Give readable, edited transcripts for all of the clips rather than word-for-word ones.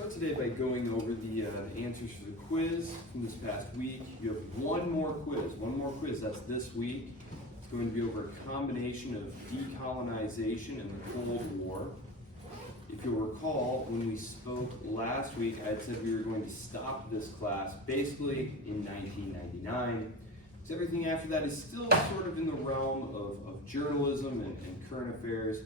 start today by going over the answers for the quiz from this past week. You have one more quiz, that's this week. It's going to be over a combination of decolonization and the Cold War. If you'll recall, when we spoke last week, I had said we were going to stop this class basically in 1999. So everything after that is still sort of in the realm of journalism and current affairs.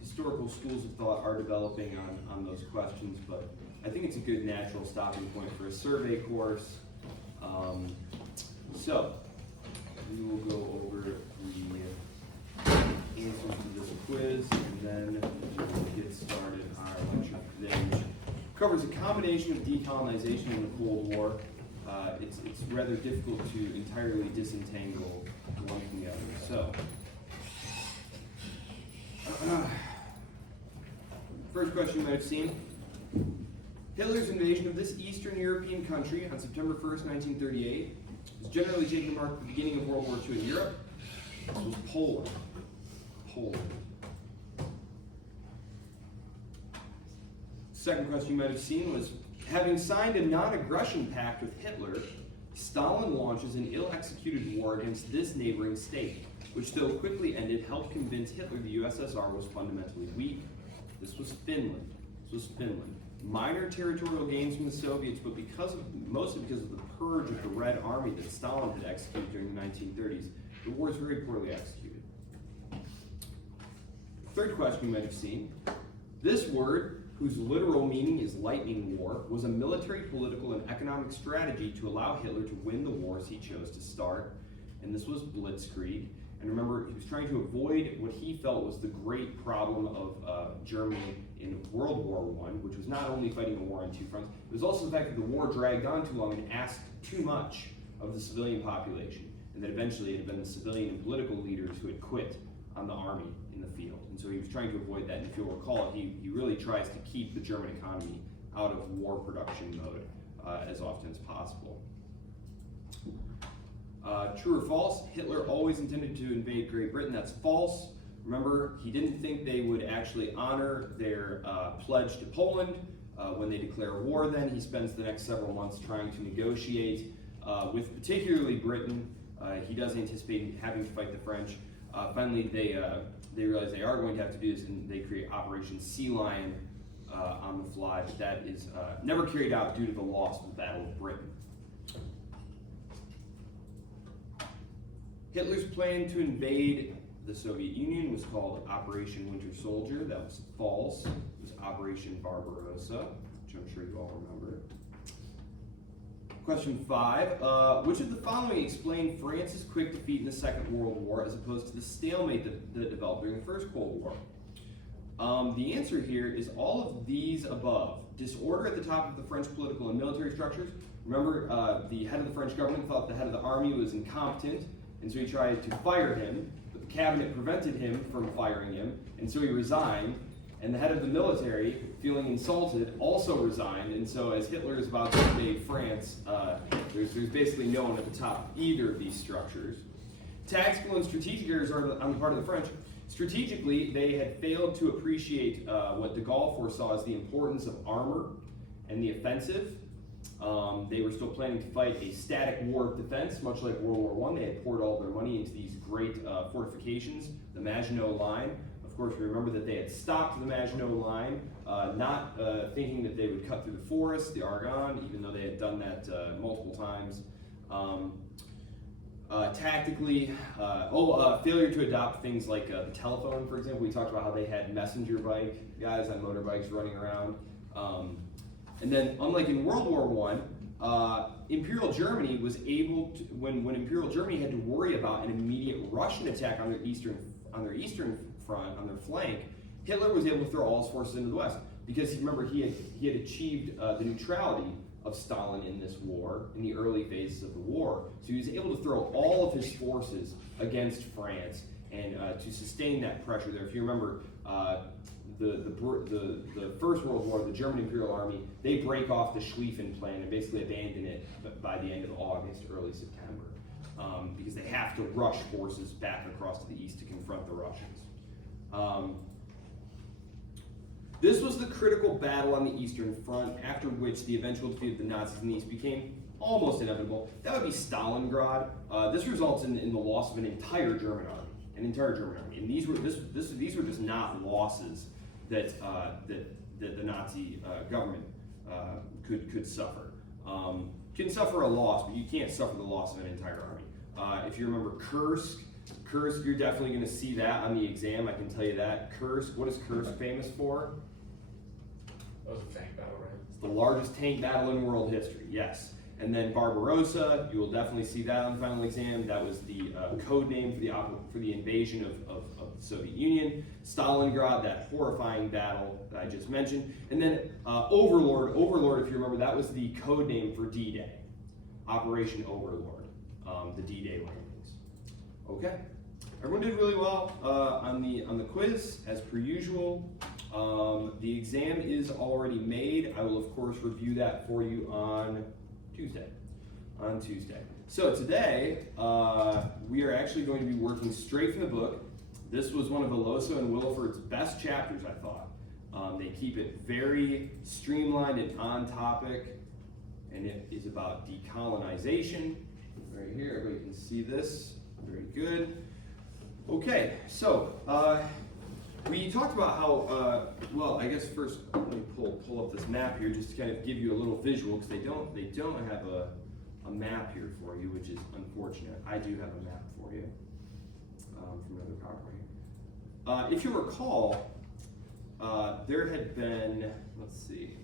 Historical schools of thought are developing on those questions, but I think it's a good natural stopping point for a survey course. So we will go over the answers to this quiz, and then we'll get started on our lecture today, which covers a combination of decolonization and the Cold War. It's rather difficult to entirely disentangle one from the other. So, first question you might have seen. Hitler's invasion of this Eastern European country on September 1st, 1938 was generally taken to mark the beginning of World War II in Europe. This was Poland. Second question you might have seen was, having signed a non-aggression pact with Hitler, Stalin launches an ill-executed war against this neighboring state, which, though quickly ended, helped convince Hitler the USSR was fundamentally weak. This was Finland. Minor territorial gains from the Soviets, but mostly because of the purge of the Red Army that Stalin had executed during the 1930s, the war is very poorly executed. Third question you might have seen. This word, whose literal meaning is lightning war, was a military, political, and economic strategy to allow Hitler to win the wars he chose to start, and this was blitzkrieg. And remember, he was trying to avoid what he felt was the great problem of Germany in World War I, which was not only fighting a war on two fronts, it was also the fact that the war dragged on too long and asked too much of the civilian population, and that eventually it had been the civilian and political leaders who had quit on the army in the field. And so he was trying to avoid that, and if you'll recall, he really tries to keep the German economy out of war production mode as often as possible. True or false? Hitler always intended to invade Great Britain. That's false. Remember, he didn't think they would actually honor their pledge to Poland when they declare war. Then he spends the next several months trying to negotiate with particularly Britain. He does anticipate having to fight the French. Finally, they realize they are going to have to do this, and they create Operation Sea Lion on the fly, but that is never carried out due to the loss of the Battle of Britain. Hitler's plan to invade the Soviet Union was called Operation Winter Soldier. That was false. It was Operation Barbarossa, which I'm sure you all remember. Question 5. Which of the following explain France's quick defeat in the Second World War as opposed to the stalemate that developed during the First Cold War? The answer here is all of these above. Disorder at the top of the French political and military structures. Remember, the head of the French government thought the head of the army was incompetent, and so he tried to fire him, but the cabinet prevented him from firing him, and so he resigned. And the head of the military, feeling insulted, also resigned. And so as Hitler is about to invade France, there's basically no one at the top of either of these structures. Tactical and strategic errors are on the part of the French. Strategically, they had failed to appreciate what de Gaulle foresaw as the importance of armor and the offensive. They were still planning to fight a static war of defense, much like World War I. They had poured all their money into these great fortifications, the Maginot Line. Of course, we remember that they had stopped the Maginot Line, not thinking that they would cut through the forest, the Argonne, even though they had done that multiple times. Tactically, failure to adopt things like the telephone, for example. We talked about how they had messenger bike guys on motorbikes running around. And then, unlike in World War I, Imperial Germany was able to, when Imperial Germany had to worry about an immediate Russian attack on their eastern front, on their flank, Hitler was able to throw all his forces into the west, because remember, he had achieved the neutrality of Stalin in this war, in the early phases of the war. So he was able to throw all of his forces against France and to sustain that pressure there. If you remember, the First World War, the German Imperial Army, they break off the Schlieffen Plan and basically abandon it by the end of August, early September, because they have to rush forces back across to the east to confront the Russians. This was the critical battle on the Eastern Front, after which the eventual defeat of the Nazis in the East became almost inevitable. That would be Stalingrad. This results in the loss of an entire German army, and these were just not losses that the Nazi government could suffer. You can suffer a loss, but you can't suffer the loss of an entire army. If you remember Kursk, you're definitely going to see that on the exam. I can tell you that. Kursk, what is Kursk famous for? That was a tank battle, right? It's the largest tank battle in world history, yes. And then Barbarossa, you will definitely see that on the final exam. That was the code name for the invasion of the Soviet Union. Stalingrad, that horrifying battle that I just mentioned. And then Overlord, if you remember, that was the code name for D-Day. Operation Overlord, the D-Day landings. Okay, everyone did really well on the quiz, as per usual. The exam is already made. I will, of course, review that for you on Tuesday. So today, we are actually going to be working straight from the book. This was one of Aloso and Williford's best chapters, I thought. They keep it very streamlined and on topic, and it is about decolonization. Right here, everybody can see this. Very good. Okay, so we talked about how, well, I guess first let me pull up this map here just to kind of give you a little visual, because they don't have a map here for you, which is unfortunate. I do have a map for you from another PowerPoint. If you recall, there had been, let's see,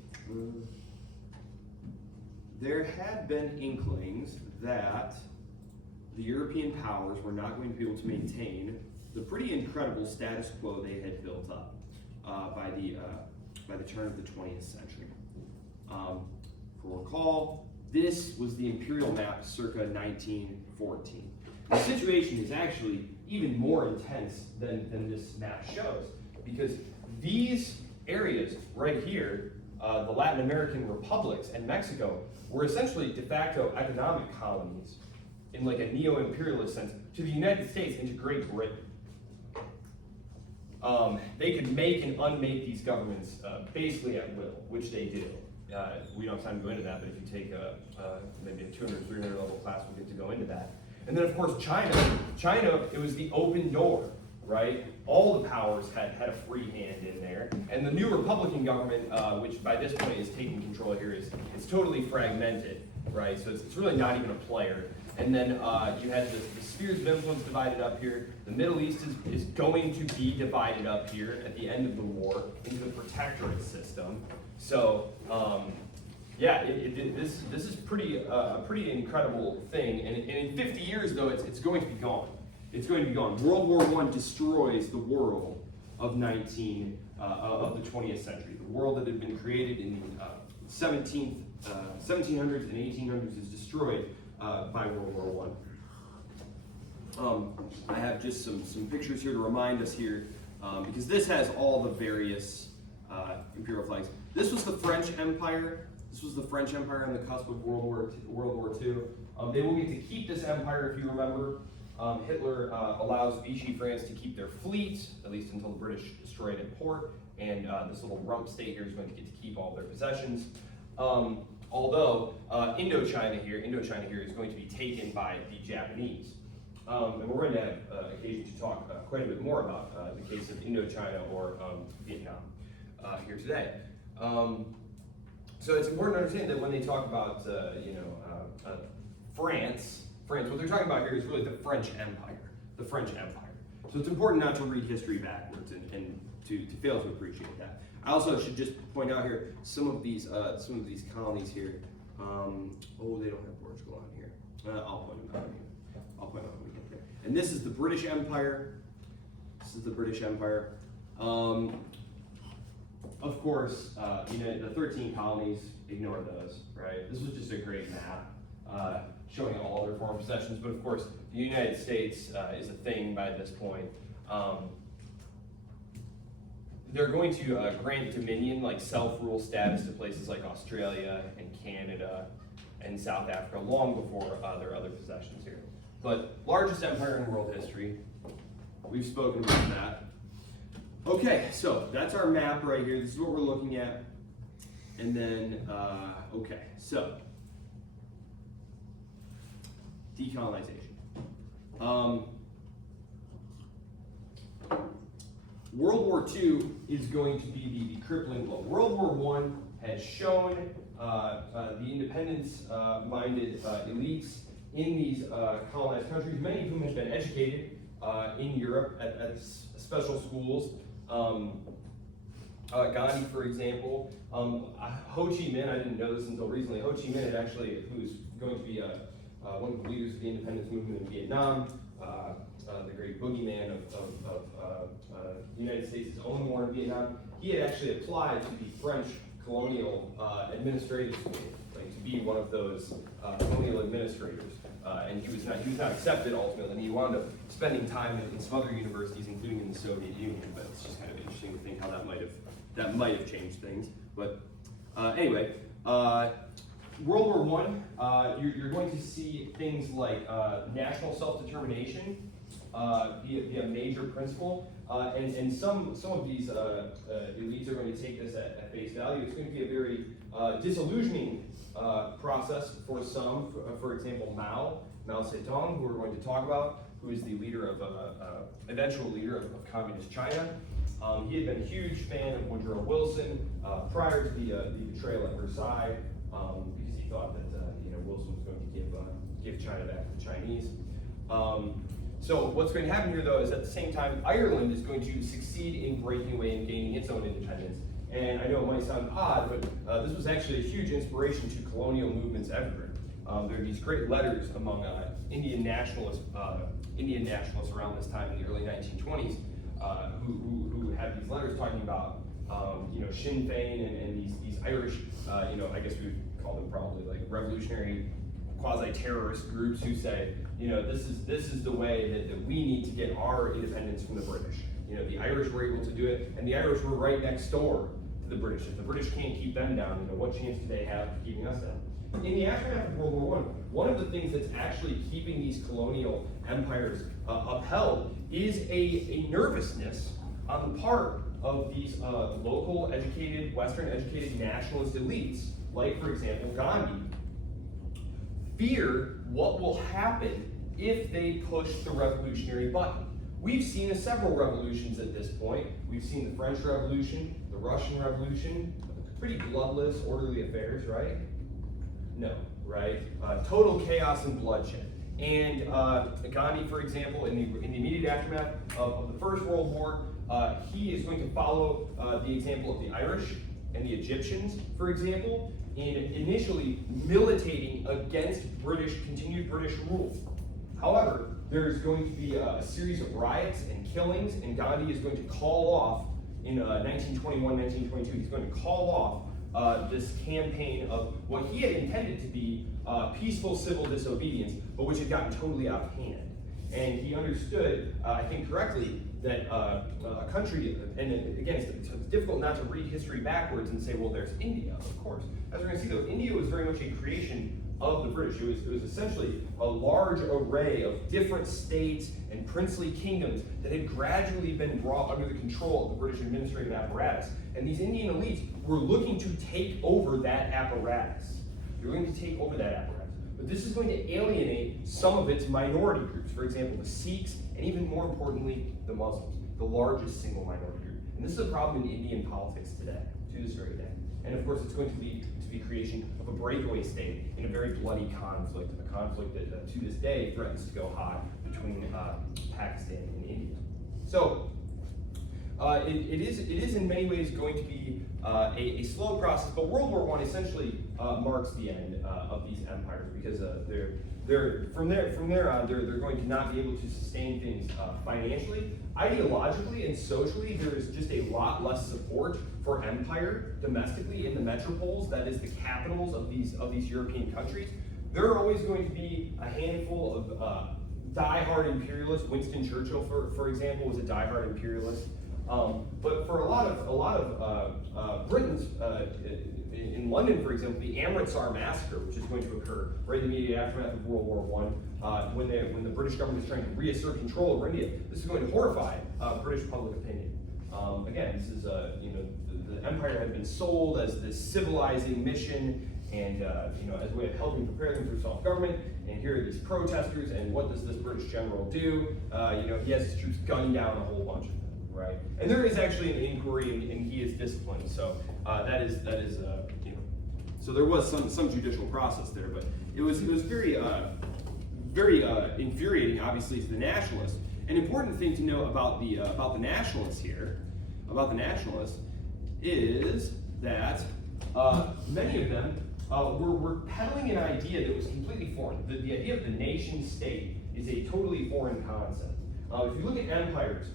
there had been inklings that the European powers were not going to be able to maintain the pretty incredible status quo they had built up by the turn of the 20th century. For recall, this was the imperial map circa 1914. The situation is actually even more intense than this map shows, because these areas right here, the Latin American republics and Mexico, were essentially de facto economic colonies in like a neo-imperialist sense to the United States and to Great Britain. They could make and unmake these governments basically at will, which they do. We don't have time to go into that, but if you take maybe a 200, 300 level class, we'll get to go into that. And then of course China, it was the open door, right? All the powers had a free hand in there. And the new Republican government, which by this point is taking control here, is totally fragmented, right? So it's really not even a player. And then you had the spheres of influence divided up here. The Middle East is going to be divided up here at the end of the war into the protectorate system. So yeah, this is a pretty incredible thing. And in 50 years, though, it's going to be gone. It's going to be gone. World War I destroys the world of the 20th century. The world that had been created in the 1700s and 1800s is destroyed by World War I. I have just some pictures here to remind us here, because this has all the various imperial flags. This was the French Empire. This was the French Empire on the cusp of World War II. They will get to keep this empire, if you remember. Hitler allows Vichy France to keep their fleet, at least until the British destroy it at port, and this little rump state here is going to get to keep all their possessions. Although Indochina here is going to be taken by the Japanese. And we're going to have occasion to talk quite a bit more about the case of Indochina or Vietnam here today. So it's important to understand that when they talk about France, what they're talking about here is really the French Empire. So it's important not to read history backwards and to fail to appreciate that. I also should just point out here some of these colonies here. Oh, they don't have Portugal on here. I'll point them out here. I'll point out when we get there. And this is the British Empire. Of course, the 13 colonies, ignore those, right? This was just a great map showing all their foreign possessions, but of course, the United States is a thing by this point. They're going to grant dominion, like self-rule status, to places like Australia and Canada and South Africa long before their other possessions here. But largest empire in world history, we've spoken about that. Okay, so that's our map right here. This is what we're looking at. And then, okay, so decolonization. World War II is going to be the crippling blow. World War I has shown the independence-minded elites in these colonized countries, many of whom have been educated in Europe at special schools. Gandhi, for example, Ho Chi Minh, I didn't know this until recently, Ho Chi Minh who's going to be one of the leaders of the independence movement in Vietnam, the great boogeyman of the United States' own war in Vietnam. He had actually applied to the French colonial administrative school, like to be one of those colonial administrators. And he was not accepted ultimately, and he wound up spending time in some other universities, including in the Soviet Union. But it's just kind of interesting to think how that might have changed things. But anyway, World War I, you're going to see things like national self-determination be a major principle, and some of these elites are going to take this at face value. It's going to be a very disillusioning process for some. For example, Mao Zedong, who we're going to talk about, who is the leader of eventual leader of communist China. He had been a huge fan of Woodrow Wilson prior to the betrayal at Versailles, because he thought that Wilson was going to give China back to the Chinese. So what's going to happen here, though, is at the same time, Ireland is going to succeed in breaking away and gaining its own independence. And I know it might sound odd, but this was actually a huge inspiration to colonial movements everywhere. There are these great letters among Indian nationalists around this time in the early 1920s, who had these letters talking about Sinn Féin and these Irish, I guess we would call them probably like revolutionary quasi-terrorist groups who say, this is the way that we need to get our independence from the British. The Irish were able to do it, and the Irish were right next door to the British. If the British can't keep them down, what chance do they have of keeping us down? In the aftermath of World War I, one of the things that's actually keeping these colonial empires upheld is a nervousness on the part of these local educated, Western educated nationalist elites, like, for example, Gandhi. Fear what will happen if they push the revolutionary button. We've seen several revolutions at this point. We've seen the French Revolution, the Russian Revolution, pretty bloodless, orderly affairs, right? No, right? Total chaos and bloodshed. And Gandhi, for example, in the immediate aftermath of the First World War, he is going to follow the example of the Irish and the Egyptians, for example, in initially militating against continued British rule. However, there's going to be a series of riots and killings, and Gandhi is going to call off in 1921, 1922, he's going to call off this campaign of what he had intended to be peaceful civil disobedience, but which had gotten totally out of hand. And he understood, I think correctly, that a country, and again, it's difficult not to read history backwards and say, well, there's India, of course. As we're going to see, though, India was very much a creation of the British. It was essentially a large array of different states and princely kingdoms that had gradually been brought under the control of the British administrative apparatus. And these Indian elites were looking to take over that apparatus. They're going to take over that apparatus. But this is going to alienate some of its minority groups. For example, the Sikhs, and even more importantly, the Muslims, the largest single minority group. And this is a problem in Indian politics today, to this very day. And of course, it's going to lead to the creation of a breakaway state in a very bloody conflict, a conflict that to this day threatens to go high between Pakistan and India. So it is in many ways going to be a slow process, but World War I essentially marks the end of these empires, because from there on they're going to not be able to sustain things financially, ideologically, and socially. There is just a lot less support for empire domestically in the metropoles, that is the capitals of these European countries. There are always going to be a handful of diehard imperialists. Winston Churchill, for example, was a diehard imperialist. But for a lot of Britons, in London, for example, the Amritsar massacre, which is going to occur right in the immediate aftermath of World War I, when the British government is trying to reassert control over India, this is going to horrify British public opinion. Again, this is the empire had been sold as this civilizing mission, and as a way of helping prepare them for self-government. And here are these protesters, and what does this British general do? He has his troops gunning down a whole bunch of them, right? And there is actually an inquiry, and he is disciplined. So that is So there was some judicial process there, but it was very infuriating, obviously, to the nationalists. An important thing to know about the nationalists here, is that many of them were peddling an idea that was completely foreign. The idea of the nation state is a totally foreign concept. If you look at empires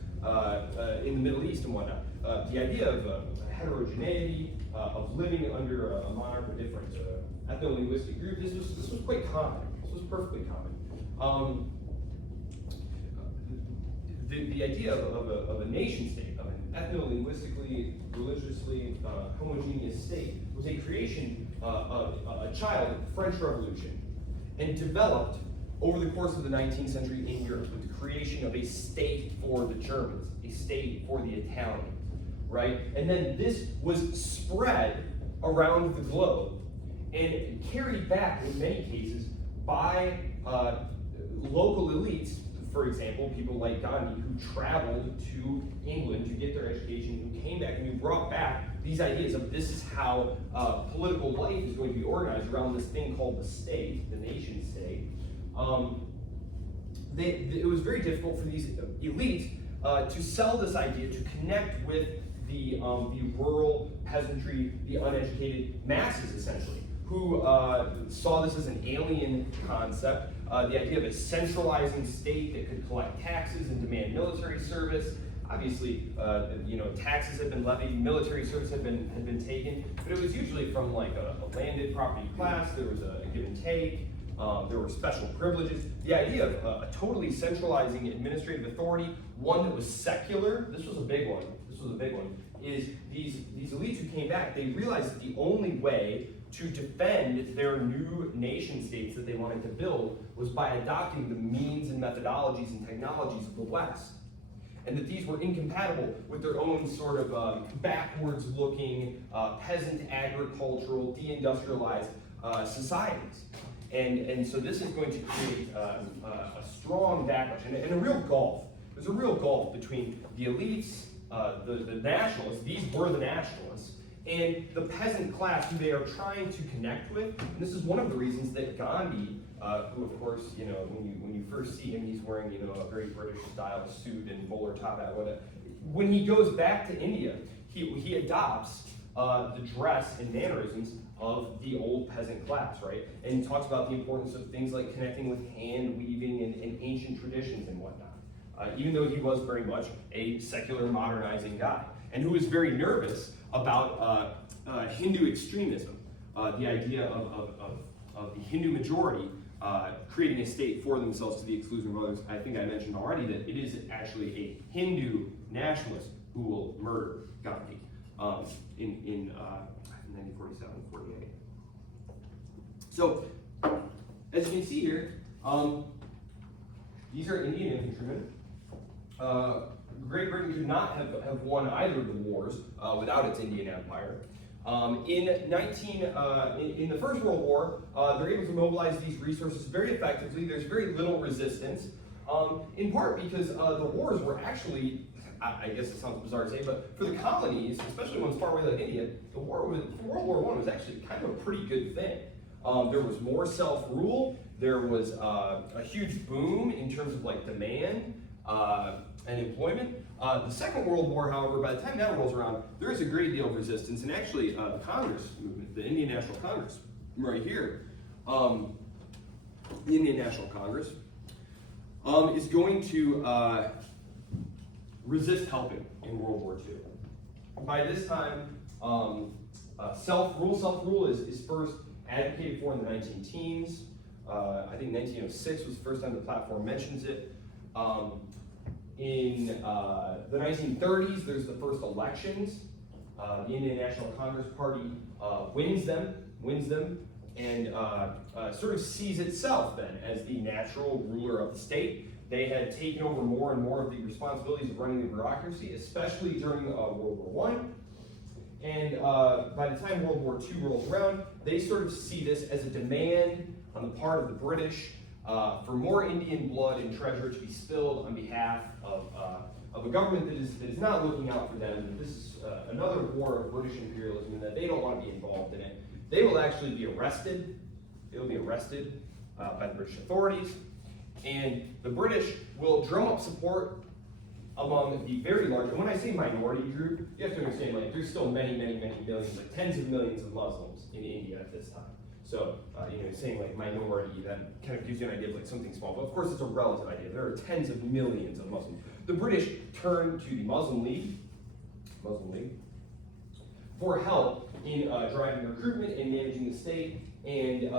in the Middle East and whatnot, the idea of heterogeneity, of living under a monarch of different ethno-linguistic groups, this was quite common. This was perfectly common. The idea of a nation state, of an ethno-linguistically, religiously homogeneous state, was a creation, a child of the French Revolution, and developed over the course of the 19th century in Europe with the creation of a state for the Germans, a state for the Italians, right? And then this was spread around the globe and carried back in many cases by local elites. For example, people like Gandhi, who traveled to England to get their education, who came back and who brought back these ideas of this is how political life is going to be organized around this thing called the state, the nation state. It was very difficult for these elites to sell this idea, to connect with the rural peasantry, the uneducated masses, essentially, who saw this as an alien concept. The idea of a centralizing state that could collect taxes and demand military service. Obviously, taxes had been levied, military service had been taken, but it was usually from like a landed property class. There was a give and take. There were special privileges. The idea of a totally centralizing administrative authority, one that was secular. This was a big one. Is these elites who came back, they realized that the only way to defend their new nation states that they wanted to build was by adopting the means and methodologies and technologies of the West. And that these were incompatible with their own sort of backwards-looking, peasant agricultural, deindustrialized societies. And so this is going to create a strong backlash and a real gulf. There's a real gulf between the elites, the nationalists, these were the nationalists, and the peasant class who they are trying to connect with. And this is one of the reasons that Gandhi, who of course, when you first see him, he's wearing, a very British style suit and bowler top hat, whatever. When he goes back to India, he adopts the dress and mannerisms of the old peasant class, right? And he talks about the importance of things like connecting with hand weaving and ancient traditions and whatnot. Even though he was very much a secular modernizing guy, and who was very nervous about Hindu extremism, the idea of the Hindu majority creating a state for themselves to the exclusion of others. I think I mentioned already that it is actually a Hindu nationalist who will murder Gandhi in 1947-48. So, as you can see here, these are Indian infantrymen. Great Britain could not have won either of the wars without its Indian Empire. In the First World War, they're able to mobilize these resources very effectively. There's very little resistance, in part because the wars were actually, I guess it sounds bizarre to say, but for the colonies, especially ones far away like India, World War I was actually kind of a pretty good thing. There was more self-rule. There was a huge boom in terms of like demand and employment. The Second World War, however, by the time that rolls around, there is a great deal of resistance, and actually the Congress movement, the Indian National Congress, right here, the Indian National Congress, is going to resist helping in World War II. By this time, self-rule is first advocated for in the 19-teens. I think 1906 was the first time the platform mentions it. In the 1930s, there's the first elections. The Indian National Congress Party wins them, and sort of sees itself then as the natural ruler of the state. They had taken over more and more of the responsibilities of running the bureaucracy, especially during World War I. And by the time World War II rolls around, they sort of see this as a demand on the part of the British for more Indian blood and treasure to be spilled on behalf of a government that is not looking out for them. That this is another war of British imperialism, and that they don't want to be involved in it. They will actually be arrested. They will be arrested by the British authorities, and the British will drum up support among the very large, and when I say minority group, you have to understand, like, there's still many millions, like tens of millions of Muslims in India at this time. So, saying like minority, that kind of gives you an idea of like something small, but of course it's a relative idea. There are tens of millions of Muslims. The British turned to the Muslim League for help in driving recruitment and managing the state, and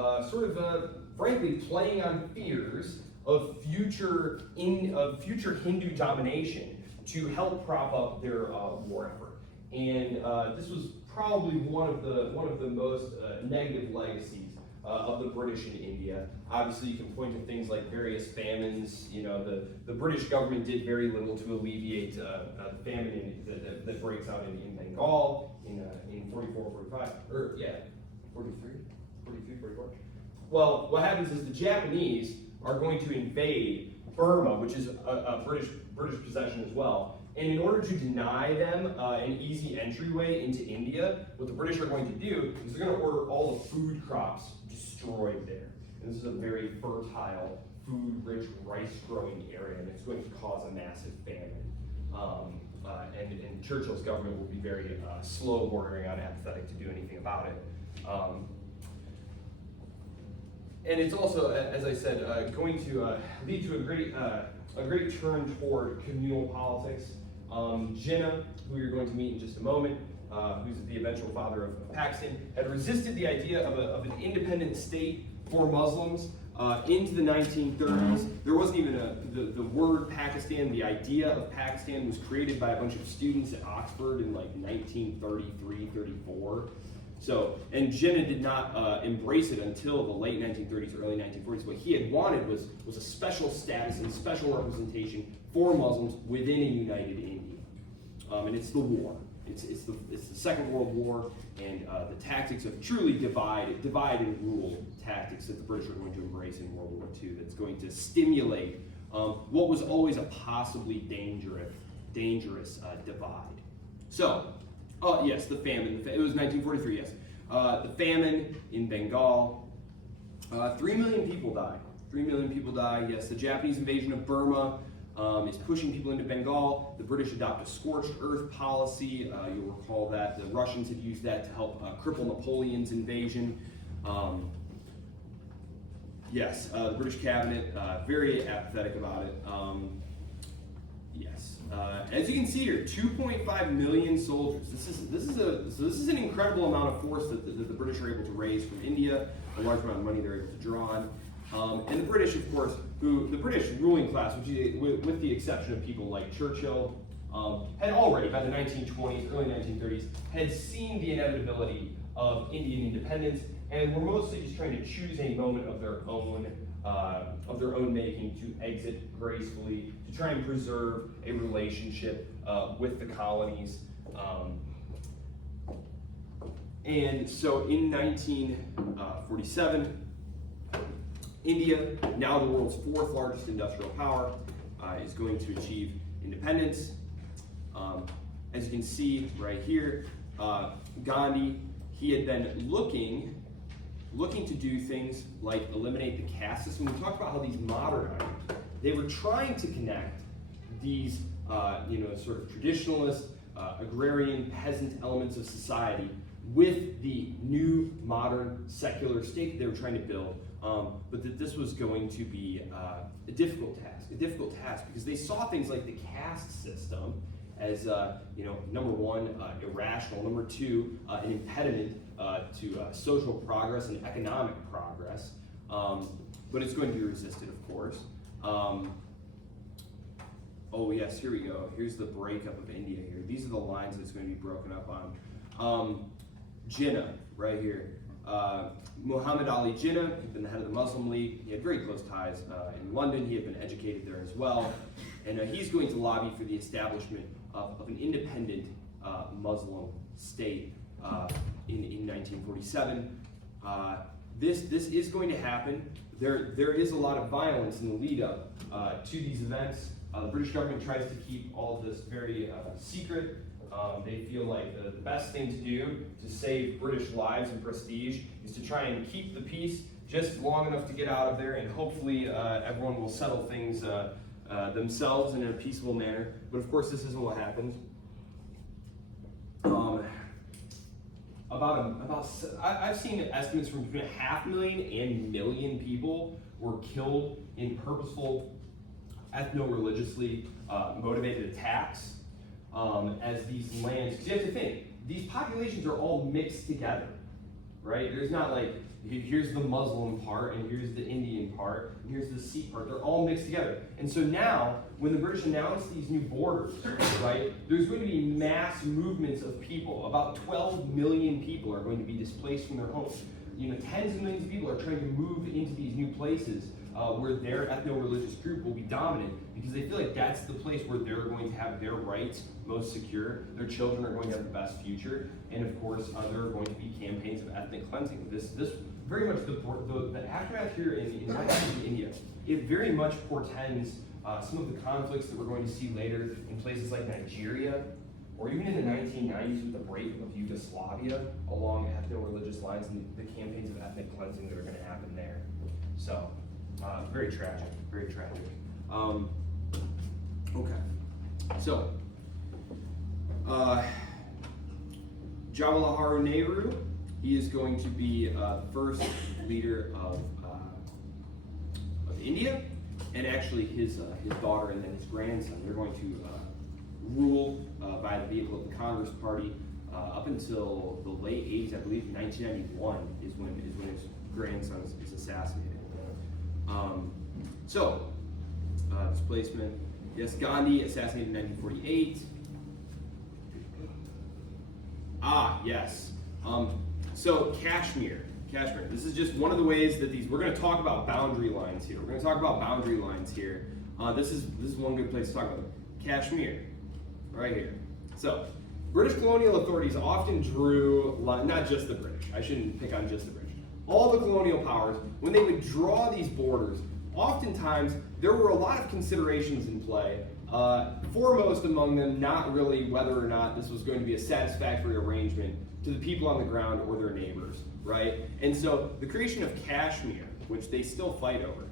frankly, playing on fears of future Hindu domination to help prop up their war effort. And this was probably one of the most negative legacies of the British in India. Obviously, you can point to things like various famines. The British government did very little to alleviate the famine that breaks out in Bengal in 44, 45, or yeah, 43, 44. Well, what happens is the Japanese are going to invade Burma, which is a British possession as well. And in order to deny them an easy entryway into India, what the British are going to do is they're going to order all the food crops destroyed there. And this is a very fertile, food-rich, rice-growing area, and it's going to cause a massive famine. And Churchill's government will be very slow, bordering on apathetic to do anything about it. And it's also, as I said, going to lead to a great turn toward communal politics. Jinnah, who you're going to meet in just a moment, who's the eventual father of Pakistan, had resisted the idea of an independent state for Muslims into the 1930s. There wasn't even the word Pakistan. The idea of Pakistan was created by a bunch of students at Oxford in like 1933, 34. So, and Jinnah did not embrace it until the late 1930s, early 1940s. What he had wanted was a special status and special representation for Muslims within a united India. And it's the war. It's the Second World War, and the tactics of truly divide and rule tactics that the British are going to embrace in World War II. That's going to stimulate what was always a possibly dangerous divide. So. Oh, yes, the famine. It was 1943, yes. The famine in Bengal. 3 million people die. 3 million people die, yes. The Japanese invasion of Burma is pushing people into Bengal. The British adopt a scorched earth policy. You'll recall that. The Russians had used that to help cripple Napoleon's invasion. Yes, the British cabinet, very apathetic about it. Yes. As you can see here, 2.5 million soldiers. This is an incredible amount of force that the British are able to raise from India, a large amount of money they're able to draw on. And the British, of course, the British ruling class, with the exception of people like Churchill, had already, by the 1920s, early 1930s, had seen the inevitability of Indian independence, and were mostly just trying to choose a moment of their own making to exit gracefully, to try and preserve a relationship with the colonies. And so in 1947, India, now the world's 4th largest industrial power, is going to achieve independence. As you can see right here, Gandhi, he had been looking to do things like eliminate the caste system. We talked about how these modernizers, they were trying to connect these, sort of traditionalist, agrarian, peasant elements of society with the new, modern, secular state that they were trying to build. But that this was going to be a difficult task because they saw things like the caste system as, number one, irrational, number two, an impediment to social progress and economic progress, but it's going to be resisted, of course. Oh yes, here we go. Here's the breakup of India here. These are the lines that it's going to be broken up on. Jinnah, right here. Muhammad Ali Jinnah had been the head of the Muslim League. He had very close ties in London. He had been educated there as well. And he's going to lobby for the establishment of an independent Muslim state in 1947. This is going to happen. There is a lot of violence in the lead up to these events. The British government tries to keep all of this very secret. They feel like the best thing to do to save British lives and prestige is to try and keep the peace just long enough to get out of there, and hopefully everyone will settle things themselves in a peaceable manner. But of course, this isn't what happens. I've seen estimates from between 500,000 and 1 million people were killed in purposeful, ethno-religiously motivated attacks as these lands. Because you have to think, these populations are all mixed together, right? There's not like, here's the Muslim part, and here's the Indian part, and here's the Sikh part. They're all mixed together. And so now, when the British announce these new borders, right, there's going to be mass movements of people. About 12 million people are going to be displaced from their homes. Tens of millions of people are trying to move into these new places where their ethno-religious group will be dominant, because they feel like that's the place where they're going to have their rights most secure, their children are going to have the best future, and of course there are going to be campaigns of ethnic cleansing. This very much the aftermath here in India, it very much portends some of the conflicts that we're going to see later in places like Nigeria, or even in the 1990s with the break of Yugoslavia along ethno-religious lines and the campaigns of ethnic cleansing that are going to happen there. So, very tragic, very tragic. Okay, so, Jawaharlal Nehru, he is going to be the first leader of India, and actually his daughter and then his grandson, they're going to rule by the vehicle of the Congress Party up until the late 80s, I believe 1991 is when his grandson is assassinated. Displacement. Yes, Gandhi assassinated in 1948. Yes. So Kashmir. This is just one of the ways that we're going to talk about boundary lines here. This is one good place to talk about them. Kashmir, right here. So, British colonial authorities often drew, not just the British, I shouldn't pick on just the British, all the colonial powers, when they would draw these borders, oftentimes there were a lot of considerations in play, foremost among them not really whether or not this was going to be a satisfactory arrangement to the people on the ground or their neighbors, right? And so the creation of Kashmir, which they still fight over,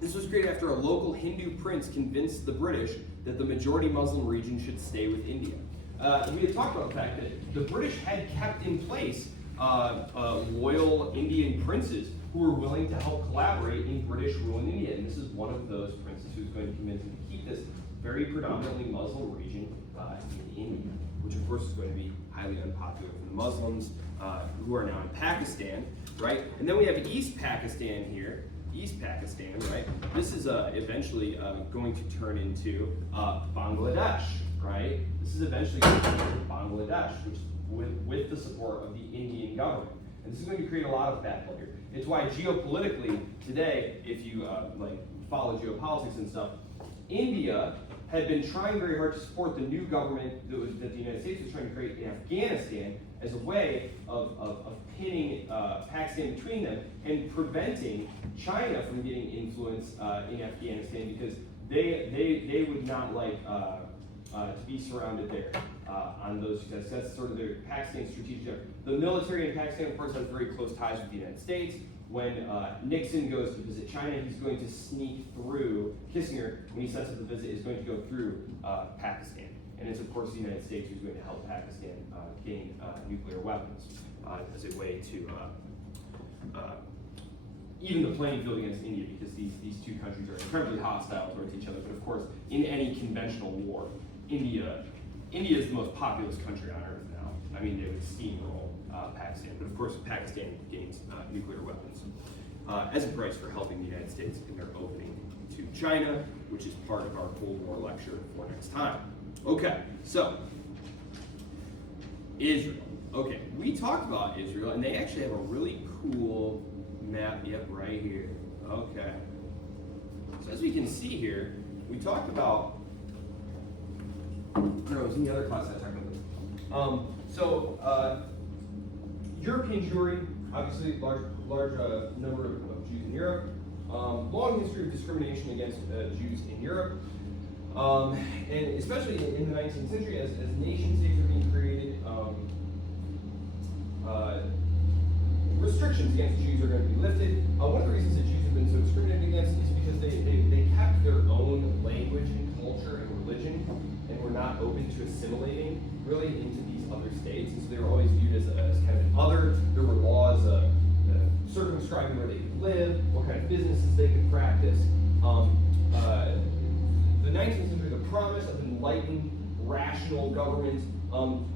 this was created after a local Hindu prince convinced the British that the majority Muslim region should stay with India. We had talked about the fact that the British had kept in place loyal Indian princes who were willing to help collaborate in British rule in India, and this is one of those princes who's going to convince them to keep this very predominantly Muslim region in India, which of course is going to be highly unpopular for the Muslims who are now in Pakistan, right? And then we have East Pakistan here. East Pakistan, right? This is eventually going to turn into Bangladesh, right? This is eventually going to turn into Bangladesh, which with the support of the Indian government. And this is going to create a lot of backlash here. It's why geopolitically today, if you follow geopolitics and stuff, India had been trying very hard to support the new government that the United States was trying to create in Afghanistan as a way of pinning Pakistan between them and preventing China from getting influence in Afghanistan, because they would not like to be surrounded there on those two sides. That's sort of their Pakistan strategic. The military in Pakistan, of course, has very close ties with the United States. When Nixon goes to visit China, he's going to sneak through, Kissinger, when he sets up the visit, is going to go through Pakistan. And it's, of course, the United States who's going to help Pakistan gain nuclear weapons as a way to even the playing field against India, because these two countries are incredibly hostile towards each other. But of course, in any conventional war, India is the most populous country on earth now. I mean, they would steamroll Pakistan. But of course, Pakistan gains nuclear weapons as a price for helping the United States in their opening to China, which is part of our Cold War lecture for next time. Okay, so Israel. Okay, we talked about Israel, and they actually have a really cool map, yep, right here. Okay. So as we can see here, we talked about, I don't know, it was in the other class I talked about. European Jewry, obviously large number of Jews in Europe. Long history of discrimination against Jews in Europe. And especially in the 19th century, as nation states were being created, restrictions against Jews are going to be lifted. One of the reasons that Jews have been so discriminated against is because they kept their own language and culture and religion and were not open to assimilating really into these other states. And so they were always viewed as kind of an other. There were laws circumscribing where they could live, what kind of businesses they could practice. The 19th century, the promise of enlightened, rational government.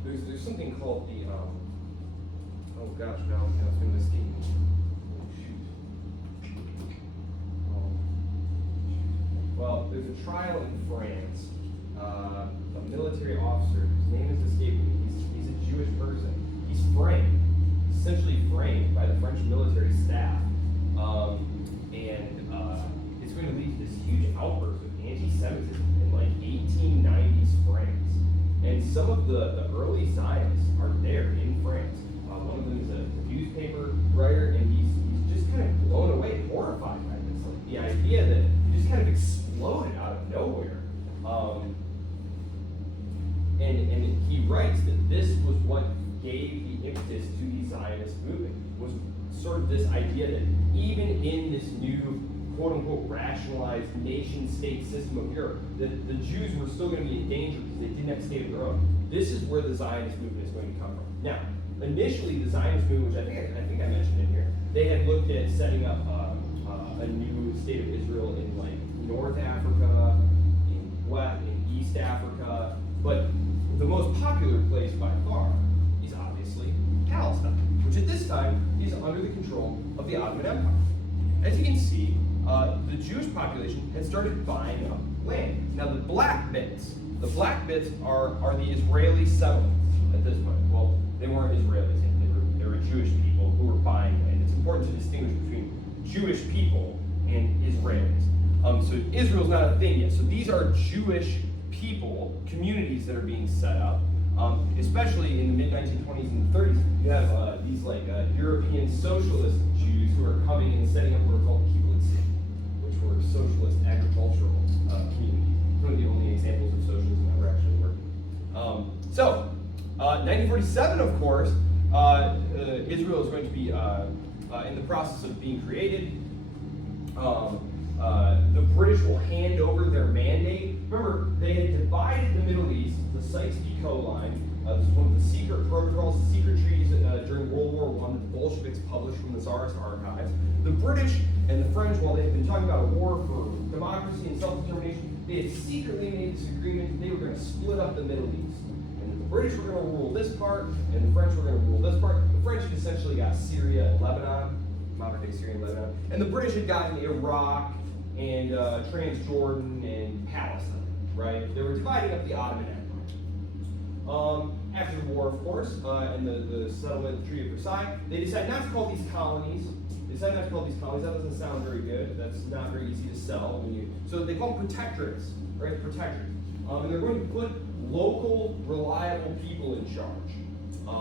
There's something called the oh gosh, now it's going to escape me. Well, there's a trial in France. A military officer whose name is escaping me. He's a Jewish person. He's framed, essentially framed by the French military staff, and it's going to lead to this huge outburst of anti-Semitism in like 1890s France. And some of the early Zionists are there in France. One of them is a newspaper writer, and he's just kind of blown away, horrified by this. Like the idea that it just kind of exploded out of nowhere. And he writes that this was what gave the impetus to the Zionist movement, was sort of this idea that even in this new quote-unquote rationalized nation-state system of Europe, that the Jews were still going to be in danger because they didn't have a state of their own. This is where the Zionist movement is going to come from. Now, initially, the Zionist movement, which I think I mentioned in here, they had looked at setting up a new state of Israel in like North Africa, in East Africa, but the most popular place by far is obviously Palestine, which at this time is under the control of the Ottoman Empire. As you can see, the Jewish population had started buying up land. Now the black bits are the Israeli settlements at this point. Well, they weren't Israelis, they were Jewish people who were buying land. It's important to distinguish between Jewish people and Israelis. So Israel's not a thing yet. So these are Jewish people, communities that are being set up, especially in the mid-1920s and 30s. You have these like European socialist Jews who are coming and setting up what are called kibbutzim, which were socialist agricultural communities. One of the only examples of socialism that were actually working. 1947, of course, Israel is going to be in the process of being created. The British will hand over their mandate. Remember, they had divided the Middle East, the Sykes-Picot line. This is one of the secret protocols, the secret treaties during World War I that the Bolsheviks published from the Tsarist archives. The British and the French, while they had been talking about a war for democracy and self-determination, they had secretly made this agreement that they were going to split up the Middle East. And the British were going to rule this part, and the French were going to rule this part. The French had essentially got Syria and Lebanon, modern-day Syria and Lebanon, and the British had gotten Iraq and Transjordan and Palestine, right? They were dividing up the Ottoman Empire. After the war, of course, and the settlement, the Treaty of Versailles, they decided not to call these colonies. That doesn't sound very good. That's not very easy to sell. So they call them protectorates, right? Protectorates. And they're going to put local, reliable people in charge. They're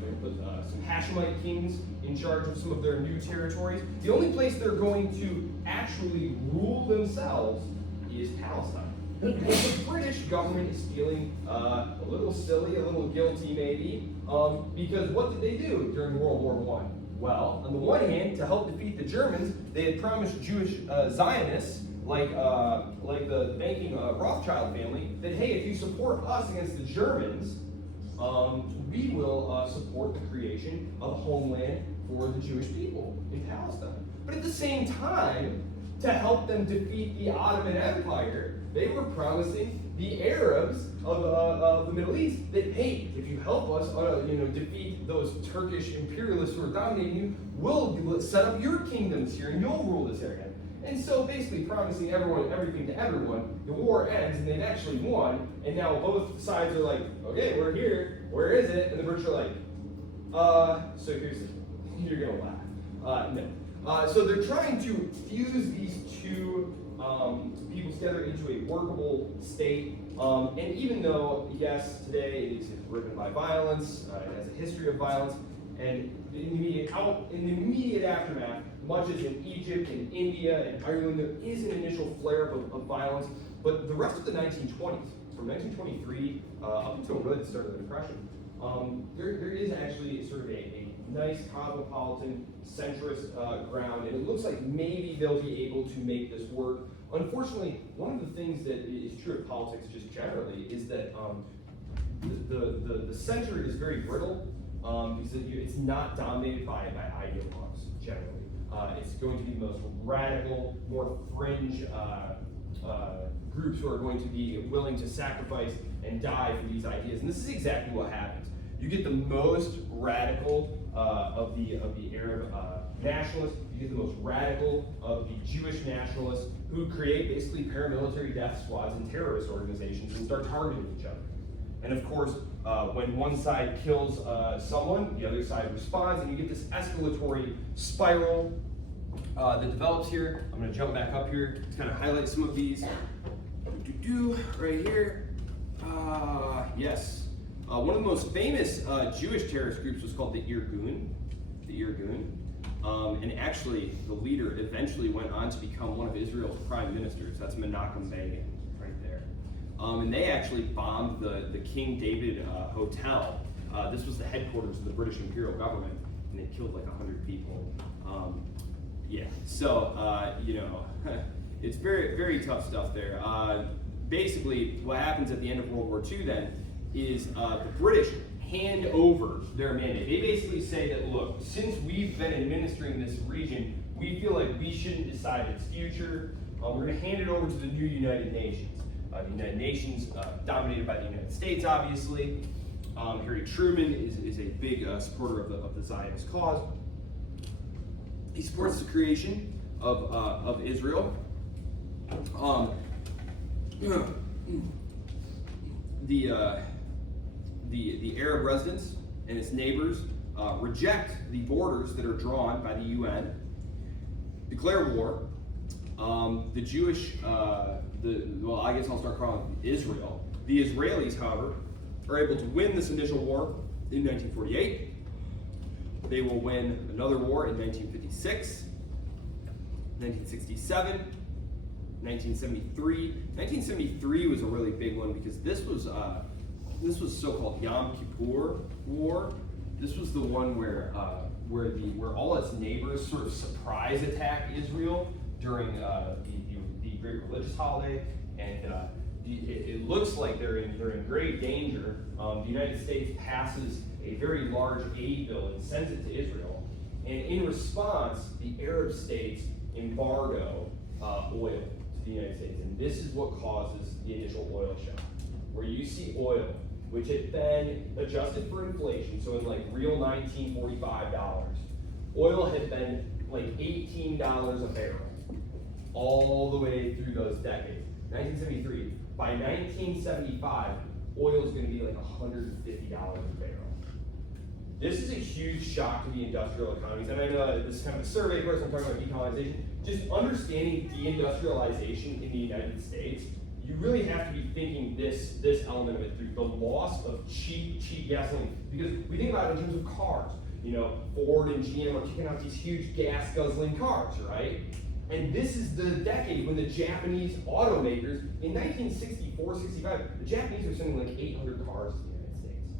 going to put some Hashemite kings in charge of some of their new territories. The only place they're going to actually rule themselves is Palestine. And the British government is feeling a little silly, a little guilty maybe, because what did they do during World War I? Well, on the one hand, to help defeat the Germans, they had promised Jewish Zionists, like the banking Rothschild family, that hey, if you support us against the Germans, we will support the creation of a homeland for the Jewish people in Palestine. But at the same time, to help them defeat the Ottoman Empire, they were promising the Arabs of the Middle East that, hey, if you help us defeat those Turkish imperialists who are dominating you, we'll set up your kingdoms here and you'll rule this area. And so basically promising everyone everything to everyone, the war ends and they've actually won, and now both sides are like, okay, we're here, where is it? And the British are like, so here's it. You're gonna laugh. No. So they're trying to fuse these two people together into a workable state. And even though, yes, today it is driven by violence, it has a history of violence, and in the immediate aftermath, much as in Egypt and India and Ireland, there is an initial flare-up of violence. But the rest of the 1920s, from 1923 up until really the start of the Depression, there is actually sort of a nice cosmopolitan, centrist ground, and it looks like maybe they'll be able to make this work. Unfortunately, one of the things that is true of politics just generally is that the center is very brittle because it's not dominated by ideologues generally. It's going to be the most radical, more fringe groups who are going to be willing to sacrifice and die for these ideas. And this is exactly what happens. You get the most radical of the Arab nationalists, you get the most radical of the Jewish nationalists who create basically paramilitary death squads and terrorist organizations and start targeting each other. And of course, when one side kills someone, the other side responds, and you get this escalatory spiral that develops here. I'm going to jump back up here to kind of highlight some of these. Right here. Yes. One of the most famous Jewish terrorist groups was called the Irgun. And actually, the leader eventually went on to become one of Israel's prime ministers. That's Menachem Begin, right there. And they actually bombed the King David Hotel. This was the headquarters of the British Imperial government, and they killed like 100 people. Yeah, so, it's very, very tough stuff there. Basically, what happens at the end of World War II then is the British hand over their mandate. They basically say that, look, since we've been administering this region, we feel like we shouldn't decide its future. We're going to hand it over to the new United Nations. The United Nations, dominated by the United States, obviously. Harry Truman is a big supporter of the Zionist cause. He supports the creation of Israel. The Arab residents and its neighbors reject the borders that are drawn by the UN, declare war. The Jewish, well, I guess I'll start calling Israel. The Israelis, however, are able to win this initial war in 1948. They will win another war in 1956, 1967, 1973. 1973 was a really big one because this was so-called Yom Kippur War. This was the one where all its neighbors sort of surprise attack Israel during the great religious holiday, and it looks like they're in great danger. The United States passes a very large aid bill and sends it to Israel, and in response, the Arab states embargo oil to the United States, and this is what causes the initial oil shock, where you see oil, which had been adjusted for inflation, so in like real $1945, oil had been like $18 a barrel all the way through those decades. 1973. By 1975, oil is going to be like $150 a barrel. This is a huge shock to the industrial economies. And I know this is kind of a survey course, I'm talking about decolonization. Just understanding deindustrialization in the United States, you really have to be thinking this element of it through the loss of cheap gasoline. Because we think about it in terms of cars. You know, Ford and GM are kicking out these huge gas guzzling cars, right? And this is the decade when the Japanese automakers, in 1964, 65, the Japanese are sending like 800 cars to the United States.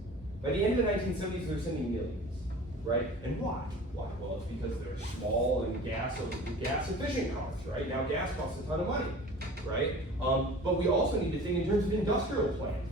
By the end of the 1970s, they're sending millions, right? And why? Why? Well, it's because they're small and gas efficient cars, right? Now gas costs a ton of money, right? But we also need to think in terms of industrial plants.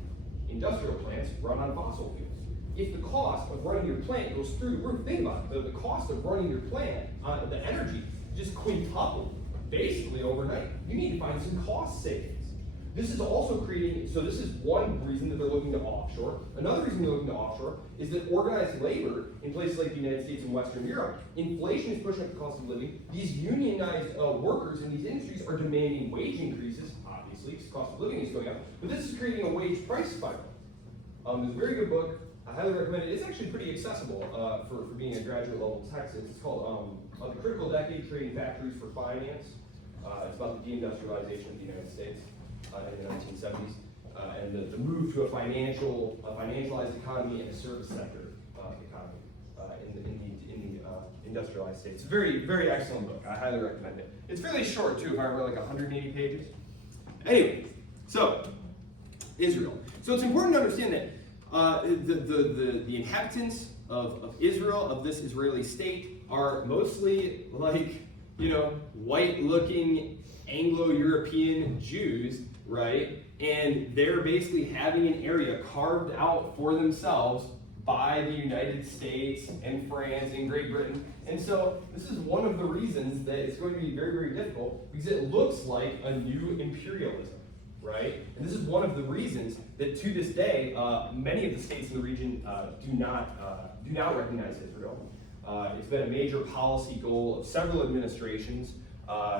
Industrial plants run on fossil fuels. If the cost of running your plant goes through the roof, think about it. The cost of running your plant, the energy, just quintupled basically overnight. You need to find some cost savings. This is also creating, so this is one reason that they're looking to offshore. Another reason they're looking to offshore is that organized labor in places like the United States and Western Europe, inflation is pushing up the cost of living. These unionized workers in these industries are demanding wage increases, obviously, because cost of living is going up. But this is creating a wage price spiral. There's a very good book I highly recommend it. It's actually pretty accessible for being a graduate level text. It's called The Critical Decade: Trading Factories for Finance. It's about the deindustrialization of the United States in the 1970s and the move to a financialized economy and a service sector economy in the industrialized states. It's a very, very excellent book. I highly recommend it. It's fairly short too, if I remember, like 180 pages. Anyway, so Israel. So it's important to understand that the inhabitants of Israel, of this Israeli state, are mostly like, white-looking Anglo-European Jews, right? And they're basically having an area carved out for themselves by the United States and France and Great Britain. And so this is one of the reasons that it's going to be very, very difficult, because it looks like a new imperialism, right? And this is one of the reasons that to this day, many of the states in the region do not recognize Israel. It's been a major policy goal of several administrations,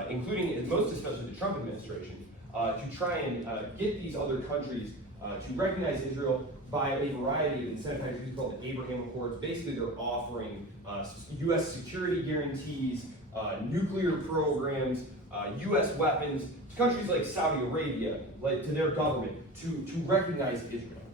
including, and most especially the Trump administration, to try and get these other countries to recognize Israel by a variety of incentive packages called the Abraham Accords. Basically, they're offering U.S. security guarantees, nuclear programs, U.S. weapons to countries like Saudi Arabia, like to their government, to recognize Israel,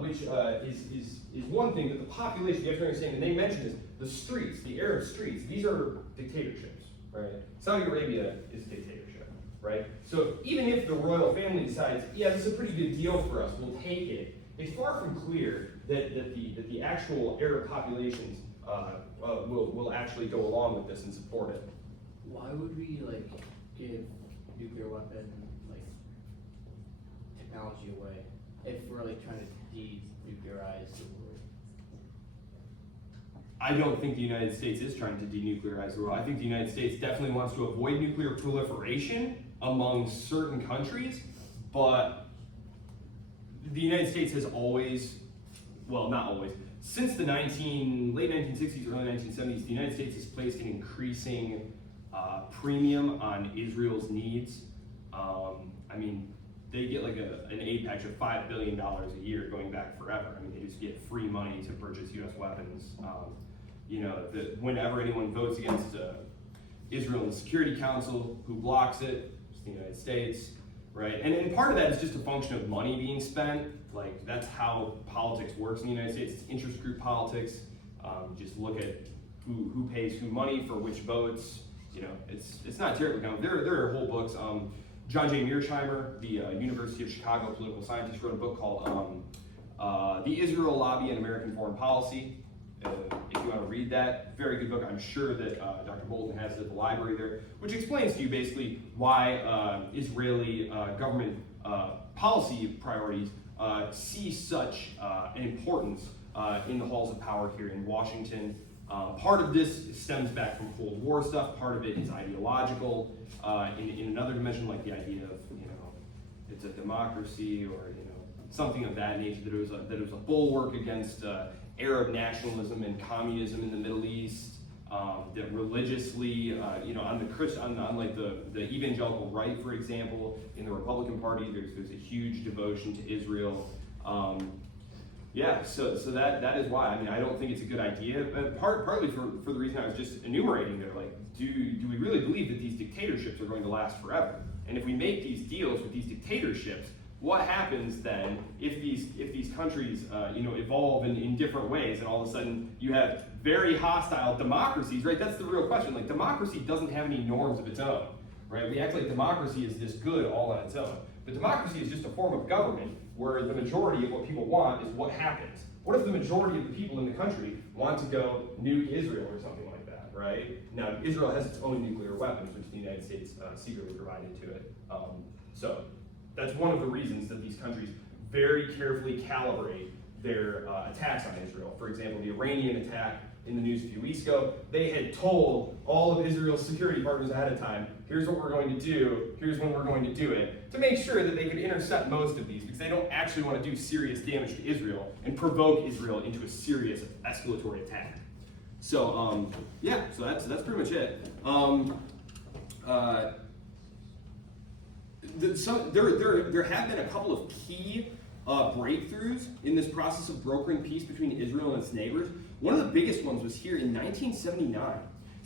which is one thing that the population, you have to understand, and they mention this, the streets, the Arab streets, these are dictatorships, right? Saudi Arabia is a dictatorship, right? So even if the royal family decides, yeah, this is a pretty good deal for us, we'll take it, it's far from clear that the actual Arab populations will actually go along with this and support it. Why would we give nuclear weapon technology away if we're trying to denuclearize the world? I don't think the United States is trying to denuclearize the world. I think the United States definitely wants to avoid nuclear proliferation among certain countries, but the United States has always, well, not always, since the late 1960s, early 1970s, the United States has placed an increasing premium on Israel's needs. I mean, they get an aid package of $5 billion a year going back forever. I mean, they just get free money to purchase U.S. weapons. Whenever anyone votes against Israel in the Security Council, who blocks it? It's the United States, right? And part of that is just a function of money being spent. That's how politics works in the United States. It's interest group politics. Just look at who pays who money for which votes. It's not terribly complicated. There are whole books. John J. Mearsheimer, the University of Chicago political scientist, wrote a book called The Israel Lobby and American Foreign Policy. If you want to read that, very good book. I'm sure that Dr. Bolton has it at the library there, which explains to you basically why Israeli government policy priorities see such an importance in the halls of power here in Washington. Part of this stems back from Cold War stuff. Part of it is ideological. In another dimension, like the idea of it's a democracy or something of that nature. That it was a bulwark against Arab nationalism and communism in the Middle East. That religiously, on the evangelical right, for example, in the Republican Party, there's a huge devotion to Israel. So that is why. I mean, I don't think it's a good idea. Partly for the reason I was just enumerating there. Do we really believe that these dictatorships are going to last forever? And if we make these deals with these dictatorships, what happens then if these countries evolve in different ways, and all of a sudden you have very hostile democracies, right? That's the real question. Democracy doesn't have any norms of its own, right? We act like democracy is this good all on its own. But democracy is just a form of government where the majority of what people want is what happens. What if the majority of the people in the country want to go nuke Israel or something like that, right? Now, Israel has its own nuclear weapons, which the United States secretly provided to it. So that's one of the reasons that these countries very carefully calibrate their attacks on Israel. For example, the Iranian attack in the news a few weeks ago, they had told all of Israel's security partners ahead of time, here's what we're going to do, here's when we're going to do it, to make sure that they could intercept most of these, because they don't actually want to do serious damage to Israel and provoke Israel into a serious escalatory attack. So, so that's pretty much it. There have been a couple of key breakthroughs in this process of brokering peace between Israel and its neighbors. One of the biggest ones was here in 1979.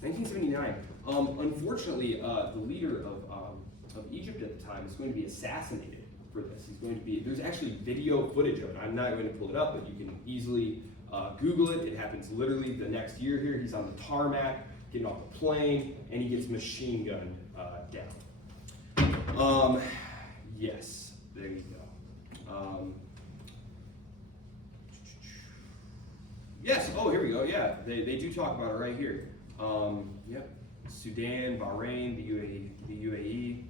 1979. Unfortunately, the leader of Egypt at the time is going to be assassinated for this. He's going to be, there's actually video footage of it. I'm not going to pull it up, but you can easily Google it. It happens literally the next year here. He's on the tarmac, getting off the plane, and he gets machine gunned down. Yes, there you go. Yes, oh, here we go, yeah. They do talk about it right here. Yep, Sudan, Bahrain, the UAE.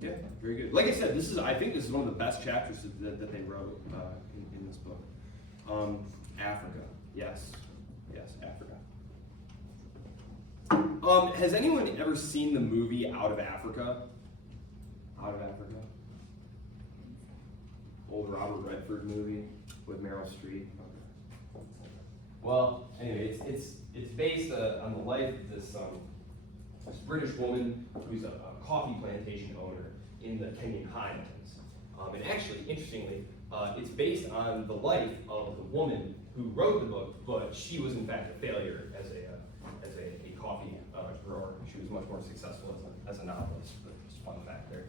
Yeah, very good. Like I said, I think this is one of the best chapters that they wrote in this book. Africa, yes, Africa. Has anyone ever seen the movie Out of Africa? Out of Africa? Old Robert Redford movie with Meryl Streep. Okay. Well, anyway, it's based on the life of this British woman who's a coffee plantation owner in the Kenyan highlands. And actually, interestingly, it's based on the life of the woman who wrote the book, but she was in fact a failure as a coffee grower. She was much more successful as a novelist. Just a fun fact there.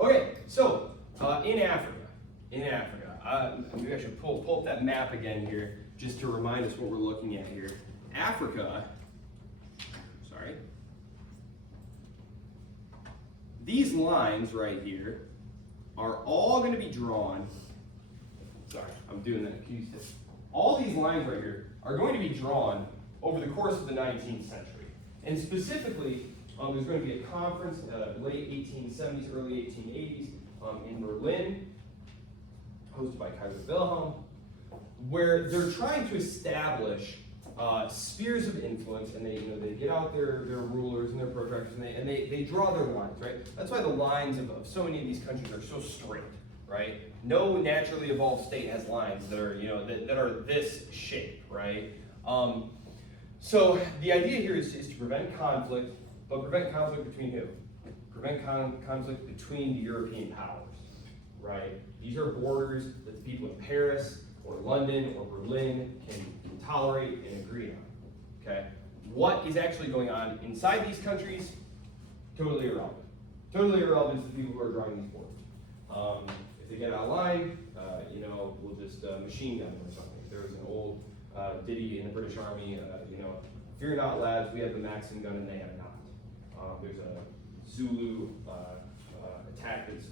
Okay, so in Africa, maybe I should pull up that map again here just to remind us what we're looking at here. Africa. Sorry. These lines right here are all going to be drawn. Sorry, I'm doing that acoustic. All these lines right here are going to be drawn over the course of the 19th century. And specifically, there's going to be a conference, late 1870s, early 1880s, in Berlin, hosted by Kaiser Wilhelm, where they're trying to establish spheres of influence, and they get out their rulers and their protractors, and they draw their lines, right? That's why the lines of so many of these countries are so straight, right? No naturally evolved state has lines that are that are this shape, right? So the idea here is to prevent conflict, but prevent conflict between who? Prevent conflict between the European powers, right? These are borders that the people in Paris or London or Berlin can tolerate and agree on, okay? What is actually going on inside these countries? Totally irrelevant. Totally irrelevant to the people who are drawing these borders. If they get out of line, we'll just machine gun them or something. There was an old ditty in the British Army, fear not lads, we have the Maxim gun and they have not. There's a Zulu attack that's,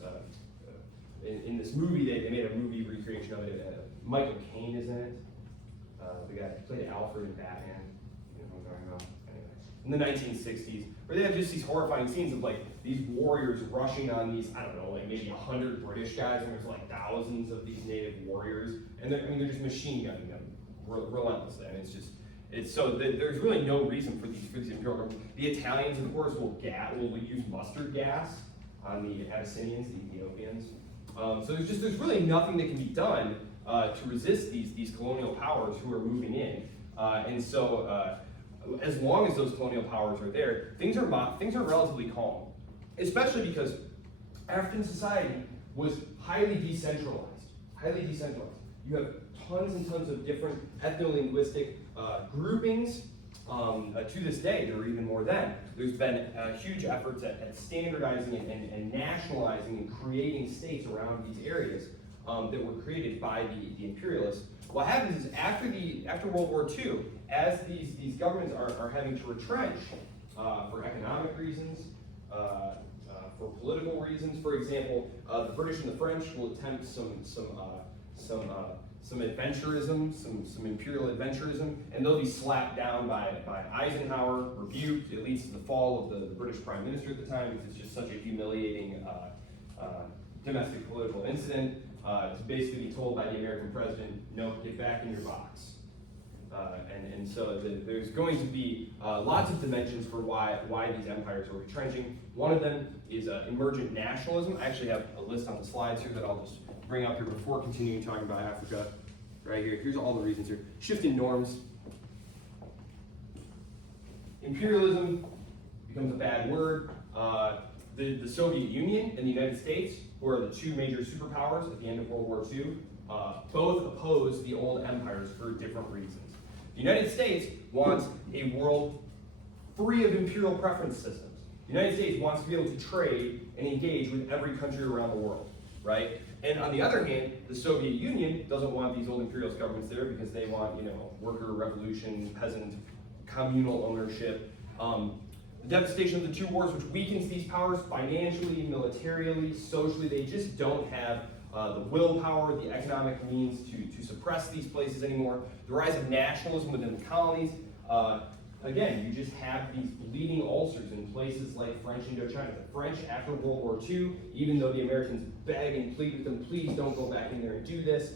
in this movie, they made a movie recreation of it. Michael Caine is in it. The guy who played Alfred in Batman. You know what I'm talking about? Anyway. In the 1960s, where they have just these horrifying scenes of like these warriors rushing on these, I don't know, like maybe 100 British guys, and there's like thousands of these native warriors, and they're just machine gunning them relentlessly. And there's really no reason for these imperial governments. The Italians, of course, will use mustard gas on the Abyssinians, the Ethiopians. So there's really nothing that can be done to resist these colonial powers who are moving in. And so as long as those colonial powers are there, things are relatively calm, especially because African society was highly decentralized. You have tons and tons of different ethno-linguistic groupings. To this day, there are even more then. There's been huge efforts at standardizing and nationalizing and creating states around these areas that were created by the imperialists. What happens is after World War II, as these governments are having to retrench for economic reasons, for political reasons. For example, the British and the French will attempt some adventurism, some imperial adventurism, and they'll be slapped down by Eisenhower, rebuked. It leads to the fall of the British Prime Minister at the time because it's just such a humiliating domestic political incident. To basically be told by the American president, no, get back in your box. And so there's going to be lots of dimensions for why these empires are retrenching. One of them is emergent nationalism. I actually have a list on the slides here that I'll just bring up here before continuing talking about Africa. Right here, here's all the reasons here. Shifting norms. Imperialism becomes a bad word. the Soviet Union and the United States, who are the two major superpowers at the end of World War II, both opposed the old empires for different reasons. The United States wants a world free of imperial preference systems. The United States wants to be able to trade and engage with every country around the world, right? And on the other hand, the Soviet Union doesn't want these old imperialist governments there because they want, worker revolution, peasant, communal ownership. The devastation of the two wars, which weakens these powers financially, militarily, socially. They just don't have the willpower, the economic means to suppress these places anymore. The rise of nationalism within the colonies. Again, you just have these bleeding ulcers in places like French Indochina. The French, after World War II, even though the Americans beg and plead with them, please don't go back in there and do this,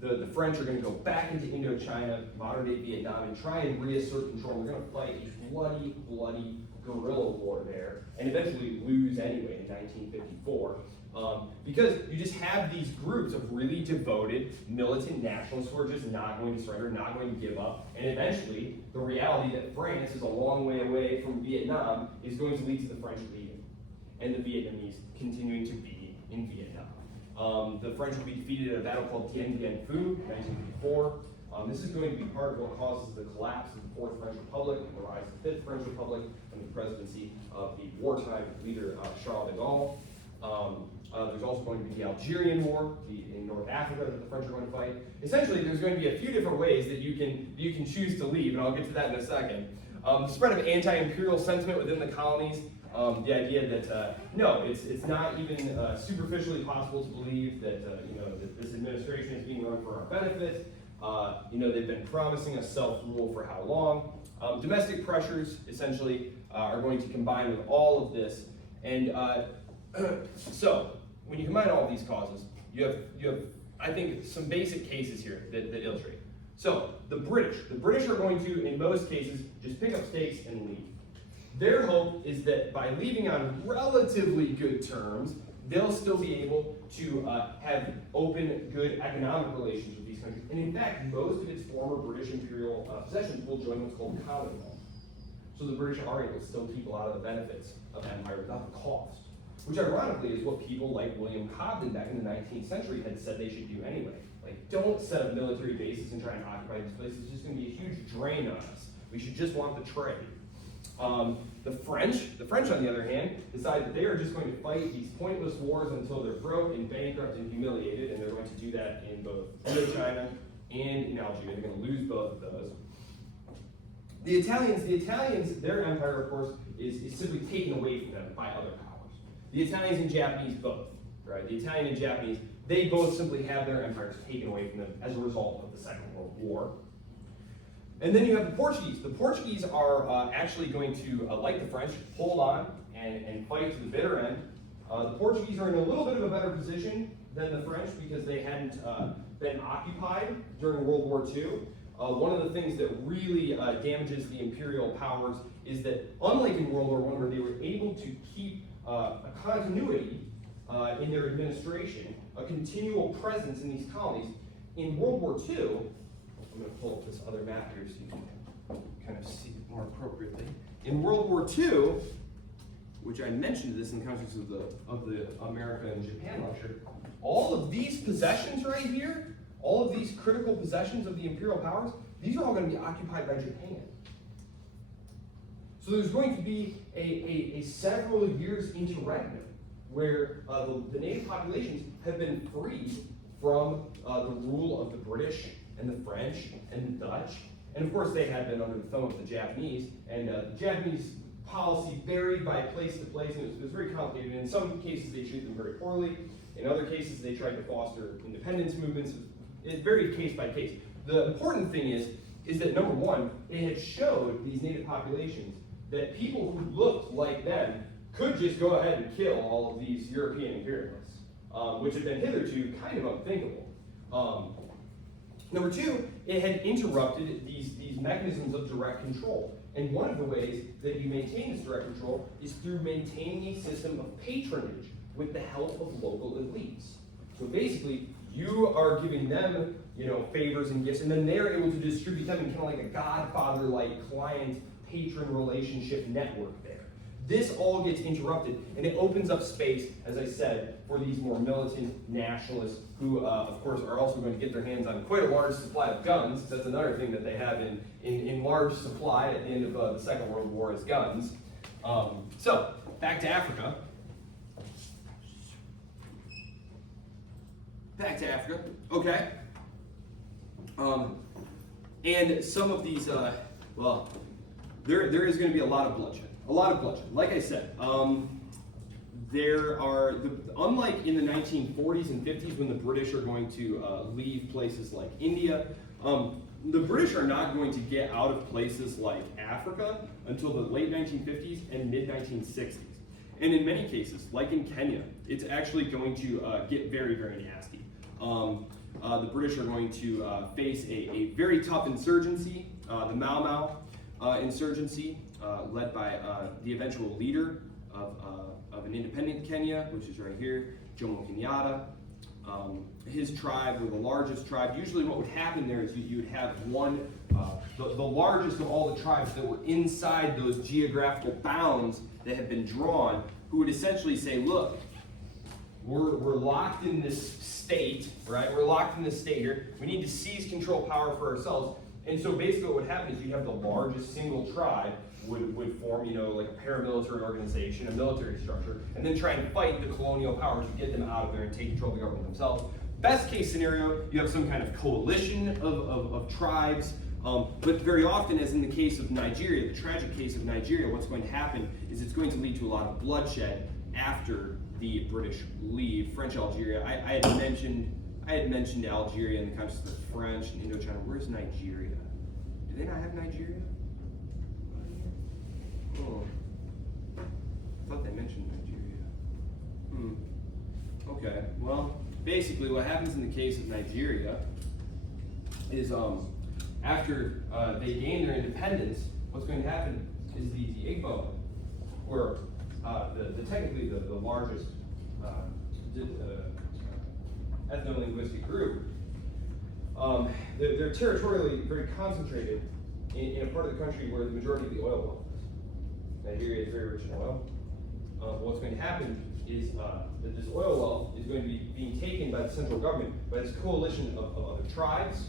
the French are going to go back into Indochina, modern-day Vietnam, and try and reassert control. We're going to fight a bloody, bloody guerrilla war there, and eventually lose anyway in 1954. Because you just have these groups of really devoted militant nationalists who are just not going to surrender, not going to give up, and eventually the reality that France is a long way away from Vietnam is going to lead to the French leaving, and the Vietnamese continuing to be in Vietnam. The French will be defeated at a battle called Dien Bien Phu in 1954. This is going to be part of what causes the collapse of the Fourth French Republic and the rise of the Fifth French Republic and the presidency of the wartime leader Charles de Gaulle. There's also going to be the Algerian War in North Africa that the French are going to fight. Essentially, there's going to be a few different ways that you can choose to leave, and I'll get to that in a second. The spread of anti-imperial sentiment within the colonies, the idea that no, it's not even superficially possible to believe that that this administration is being run for our benefit. They've been promising us self-rule for how long? Domestic pressures essentially are going to combine with all of this, and so when you combine all of these causes, you have I think some basic cases here that illustrate. So the British are going to, in most cases, just pick up stakes and leave. Their hope is that by leaving on relatively good terms, they'll still be able to have open, good economic relations with these countries. And in fact, most of its former British imperial possessions will join what's called Commonwealth. So the British are able to still keep a lot of the benefits of empire without the cost. Which ironically is what people like William Cobden back in the 19th century had said they should do anyway. Like, don't set up military bases and try and occupy these places. It's just going to be a huge drain on us. We should just want the trade. The French, on the other hand, decide that they are just going to fight these pointless wars until they're broke and bankrupt and humiliated, and they're going to do that in both Indochina and in Algeria. They're going to lose both of those. The Italians, their empire, of course, is simply taken away from them by other powers. The Italians and Japanese both, right? The Italian and Japanese, they both simply have their empires taken away from them as a result of the Second World War. And then you have the Portuguese. The Portuguese are actually going to, like the French, hold on and fight to the bitter end. The Portuguese are in a little bit of a better position than the French because they hadn't been occupied during World War II. One of the things that really damages the imperial powers is that, unlike in World War I, where they were able to keep a continuity in their administration, a continual presence in these colonies, in World War II, I'm going to pull up this other map here so you can kind of see it more appropriately. In World War II, which I mentioned this in the context of the America and Japan lecture, all of these possessions right here, all of these critical possessions of the imperial powers, these are all going to be occupied by Japan. So there's going to be a several years interregnum where the native populations have been freed from the rule of the British and the French and the Dutch. And of course they had been under the thumb of the Japanese, and the Japanese policy varied by place to place, and it was very complicated. In some cases they treated them very poorly. In other cases they tried to foster independence movements. It varied case by case. The important thing is that number one, they had showed these native populations that people who looked like them could just go ahead and kill all of these European imperialists, which had been hitherto kind of unthinkable. Number two, it had interrupted these mechanisms of direct control. And one of the ways that you maintain this direct control is through maintaining a system of patronage with the help of local elites. So basically, you are giving them, favors and gifts, and then they're able to distribute them in kind of like a godfather-like client-patron relationship network there. This all gets interrupted, and it opens up space, as I said, for these more militant nationalists who, of course, are also going to get their hands on quite a large supply of guns. That's another thing that they have in large supply at the end of the Second World War is guns. So, back to Africa. Okay. And some of these, well, there is going to be a lot of bloodshed. Like I said, there are, unlike in the 1940s and 50s when the British are going to leave places like India, the British are not going to get out of places like Africa until the late 1950s and mid-1960s. And in many cases, like in Kenya, it's actually going to get very, very nasty. The British are going to face a very tough insurgency, the Mau Mau insurgency, led by the eventual leader of an independent Kenya, which is right here, Jomo Kenyatta. His tribe were the largest tribe. Usually what would happen there is you would have one, the largest of all the tribes that were inside those geographical bounds that have been drawn, who would essentially say, look, we're locked in this state, right? We're locked in this state here. We need to seize control power for ourselves. And so basically what would happen is you have the largest single tribe would form, like a paramilitary organization, a military structure, and then try and fight the colonial powers to get them out of there and take control of the government themselves. Best case scenario, you have some kind of coalition of tribes, but very often, as in the case of Nigeria, the tragic case of Nigeria, what's going to happen is it's going to lead to a lot of bloodshed after the British leave. French Algeria, I had mentioned Algeria in the context of the French and Indochina. Where's Nigeria? Do they not have Nigeria? Oh, I thought they mentioned Nigeria. Okay, well, basically what happens in the case of Nigeria is after they gain their independence, what's going to happen is the Igbo, were technically the largest ethno-linguistic group. They're territorially very concentrated in a part of the country where the majority of the oil wealth is. Nigeria is very rich in oil. What's going to happen is that this oil wealth is going to be being taken by the central government, by this coalition of other tribes.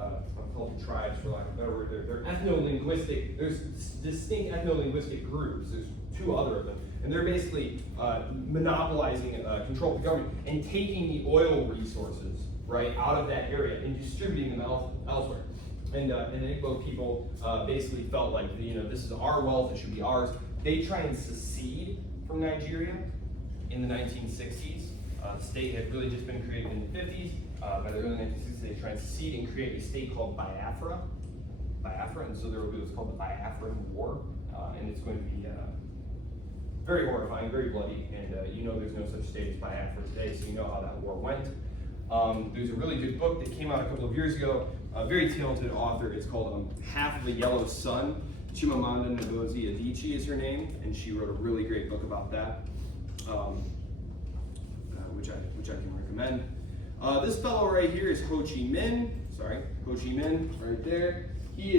I'm calling them tribes for lack of a better word. They're ethno-linguistic. There's distinct ethno-linguistic groups. There's two other of them. And they're basically monopolizing control of the government and taking the oil resources, right, out of that area and distributing them elsewhere. And the Igbo people basically felt like, this is our wealth, it should be ours. They try and secede from Nigeria in the 1960s. The state had really just been created in the 50s. By the early 1960s, they try and secede and create a state called Biafra, and so there will be what's called the Biafran War, and it's going to be very horrifying, very bloody, and there's no such state as Biafra today, so you know how that war went. There's a really good book that came out a couple of years ago, a very talented author. It's called Half of the Yellow Sun. Chimamanda Ngozi Adichie is her name, and she wrote a really great book about that, which I can recommend. This fellow right here is Ho Chi Minh. Ho Chi Minh, right there. He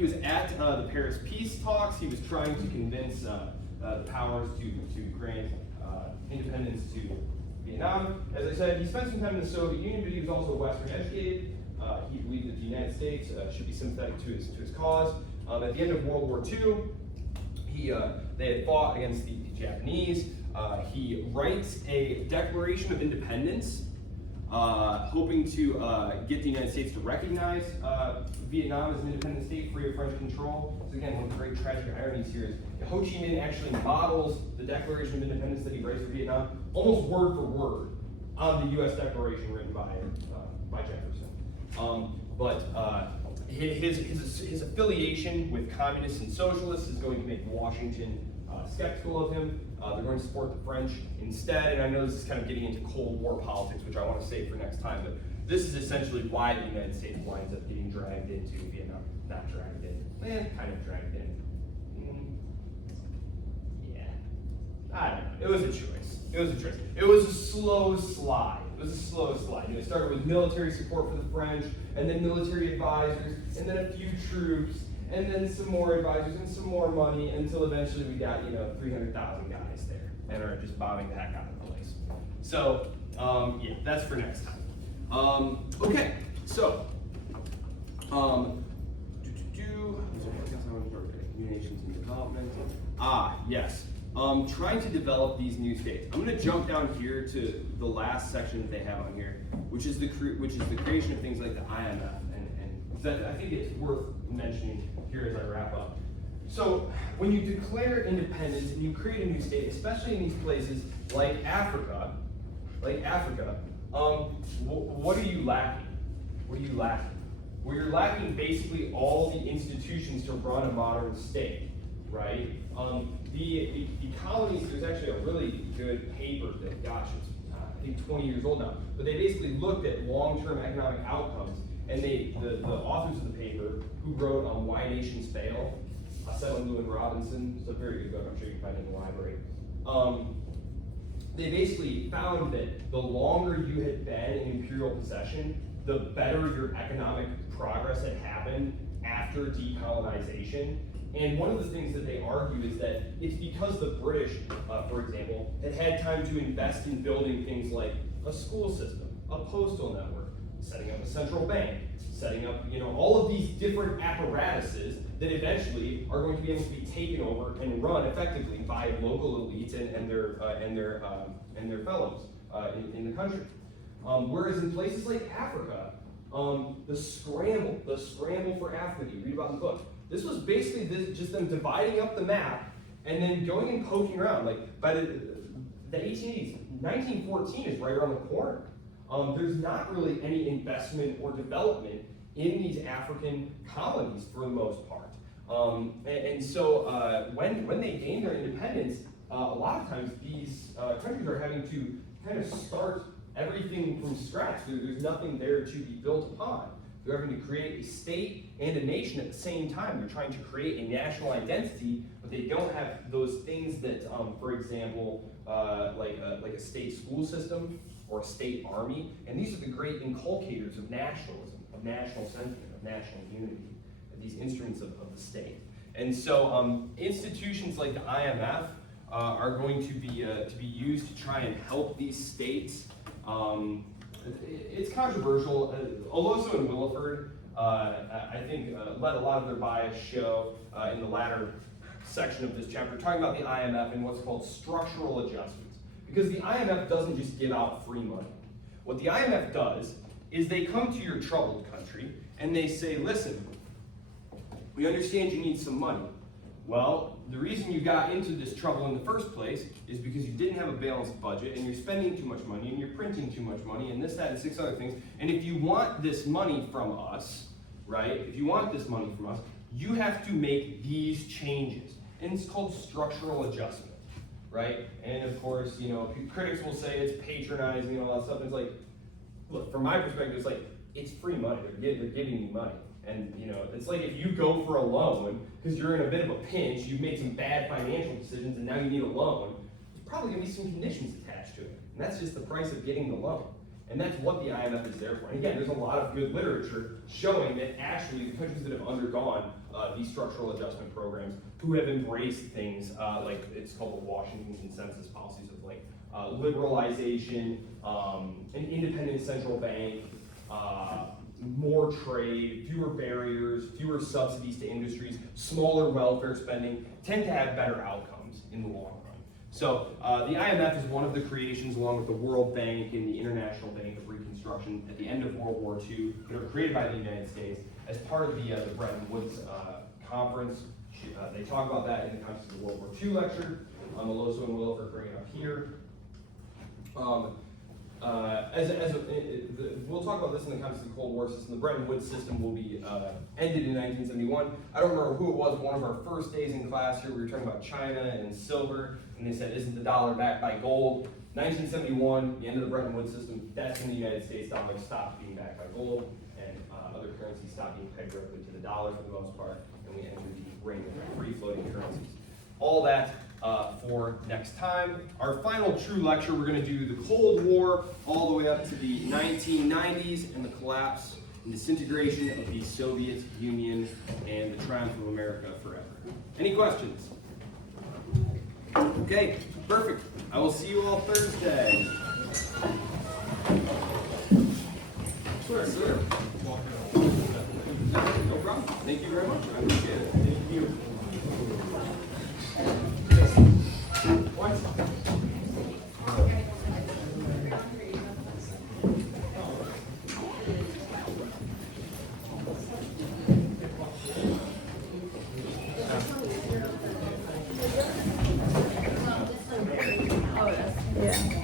was at the Paris peace talks. He was trying to convince the powers to grant independence to Vietnam. As I said, he spent some time in the Soviet Union, but he was also Western educated. He believed that the United States should be sympathetic to his cause. At the end of World War II, they had fought against the Japanese. He writes a Declaration of Independence, hoping to get the United States to recognize Vietnam as an independent state free of French control. So again, one of the great tragic ironies here is Ho Chi Minh actually models the Declaration of Independence that he writes for Vietnam almost word for word on the U.S. Declaration written by Jefferson. But his affiliation with communists and socialists is going to make Washington skeptical of him. They're going to support the French instead, and I know this is kind of getting into Cold War politics, which I want to save for next time, but this is essentially why the United States winds up getting dragged into Vietnam. Not dragged in, kind of dragged in. Yeah, I don't know. It was a choice. It was a slow slide. It started with military support for the French, and then military advisors, and then a few troops, and then some more advisors and some more money until eventually we got 300,000 guys there and are just bombing the heck out of the place. So yeah, that's for next time. Okay, so nations and development. Yes. Trying to develop these new states. I'm going to jump down here to the last section that they have on here, which is the creation of things like the IMF, and I think it's worth mentioning here as I wrap up. So when you declare independence and you create a new state, especially in these places like Africa, what are you lacking? What are you lacking? Well, you're lacking basically all the institutions to run a modern state, right? The colonies, there's actually a really good paper that, gosh, it's I think 20 years old now, but they basically looked at long-term economic outcomes, and the authors of the paper who wrote on Why Nations Fail, Solis-Mullen and Robinson, it's a very good book, I'm sure you can find it in the library. They basically found that the longer you had been in imperial possession, the better your economic progress had happened after decolonization. And one of the things that they argue is that it's because the British, for example, had time to invest in building things like a school system, a postal network, setting up a central bank, setting up all of these different apparatuses that eventually are going to be able to be taken over and run effectively by local elites and their fellows in the country. Whereas in places like Africa, the scramble for Africa, you read about in the book, this was basically just them dividing up the map and then going and poking around. Like by the 1880s, 1914 is right around the corner. There's not really any investment or development in these African colonies for the most part. So when they gain their independence, a lot of times these countries are having to kind of start everything from scratch. There's nothing there to be built upon. They're having to create a state and a nation at the same time. They're trying to create a national identity, but they don't have those things that, for example, like a state school system or a state army. And these are the great inculcators of nationalism, of national sentiment, of national unity, these instruments of the state. And so institutions like the IMF are going to be used to try and help these states. It's controversial. Oloso and Williford, I think, let a lot of their bias show in the latter section of this chapter, talking about the IMF and what's called structural adjustments. Because the IMF doesn't just give out free money. What the IMF does is they come to your troubled country and they say, listen, we understand you need some money. Well, the reason you got into this trouble in the first place is because you didn't have a balanced budget and you're spending too much money and you're printing too much money and this, that, and 6 other things. And if you want this money from us, right, if you want this money from us, you have to make these changes. And it's called structural adjustment, right? And of course, critics will say it's patronizing and all that stuff. And it's like, look, from my perspective, it's like, it's free money. They're giving me money. And it's like if you go for a loan because you're in a bit of a pinch, you've made some bad financial decisions, and now you need a loan. There's probably going to be some conditions attached to it, and that's just the price of getting the loan. And that's what the IMF is there for. And again, there's a lot of good literature showing that actually the countries that have undergone these structural adjustment programs, who have embraced things like it's called the Washington Consensus policies of like liberalization, an independent central bank. More trade, fewer barriers, fewer subsidies to industries, smaller welfare spending, tend to have better outcomes in the long run. So the IMF is one of the creations, along with the World Bank and the International Bank of Reconstruction at the end of World War II, that are created by the United States as part of the Bretton Woods Conference. They talk about that in the context of the World War II lecture. Oloso and Williford bring it up here. We'll talk about this in the context of the Cold War system. The Bretton Woods system will be ended in 1971. I don't remember who it was. One of our first days in class here, we were talking about China and silver, and they said, isn't the dollar backed by gold? 1971, the end of the Bretton Woods system, that's when the United States dollar stopped being backed by gold, and other currencies stopped being pegged directly to the dollar for the most part, and we entered the reign of free-floating currencies. All that for next time. Our final true lecture, we're going to do the Cold War all the way up to the 1990s and the collapse and disintegration of the Soviet Union and the triumph of America forever. Any questions? Okay, perfect. I will see you all Thursday. Sure, sir. No problem. Thank you very much. I appreciate it. Thank you. What? Yeah.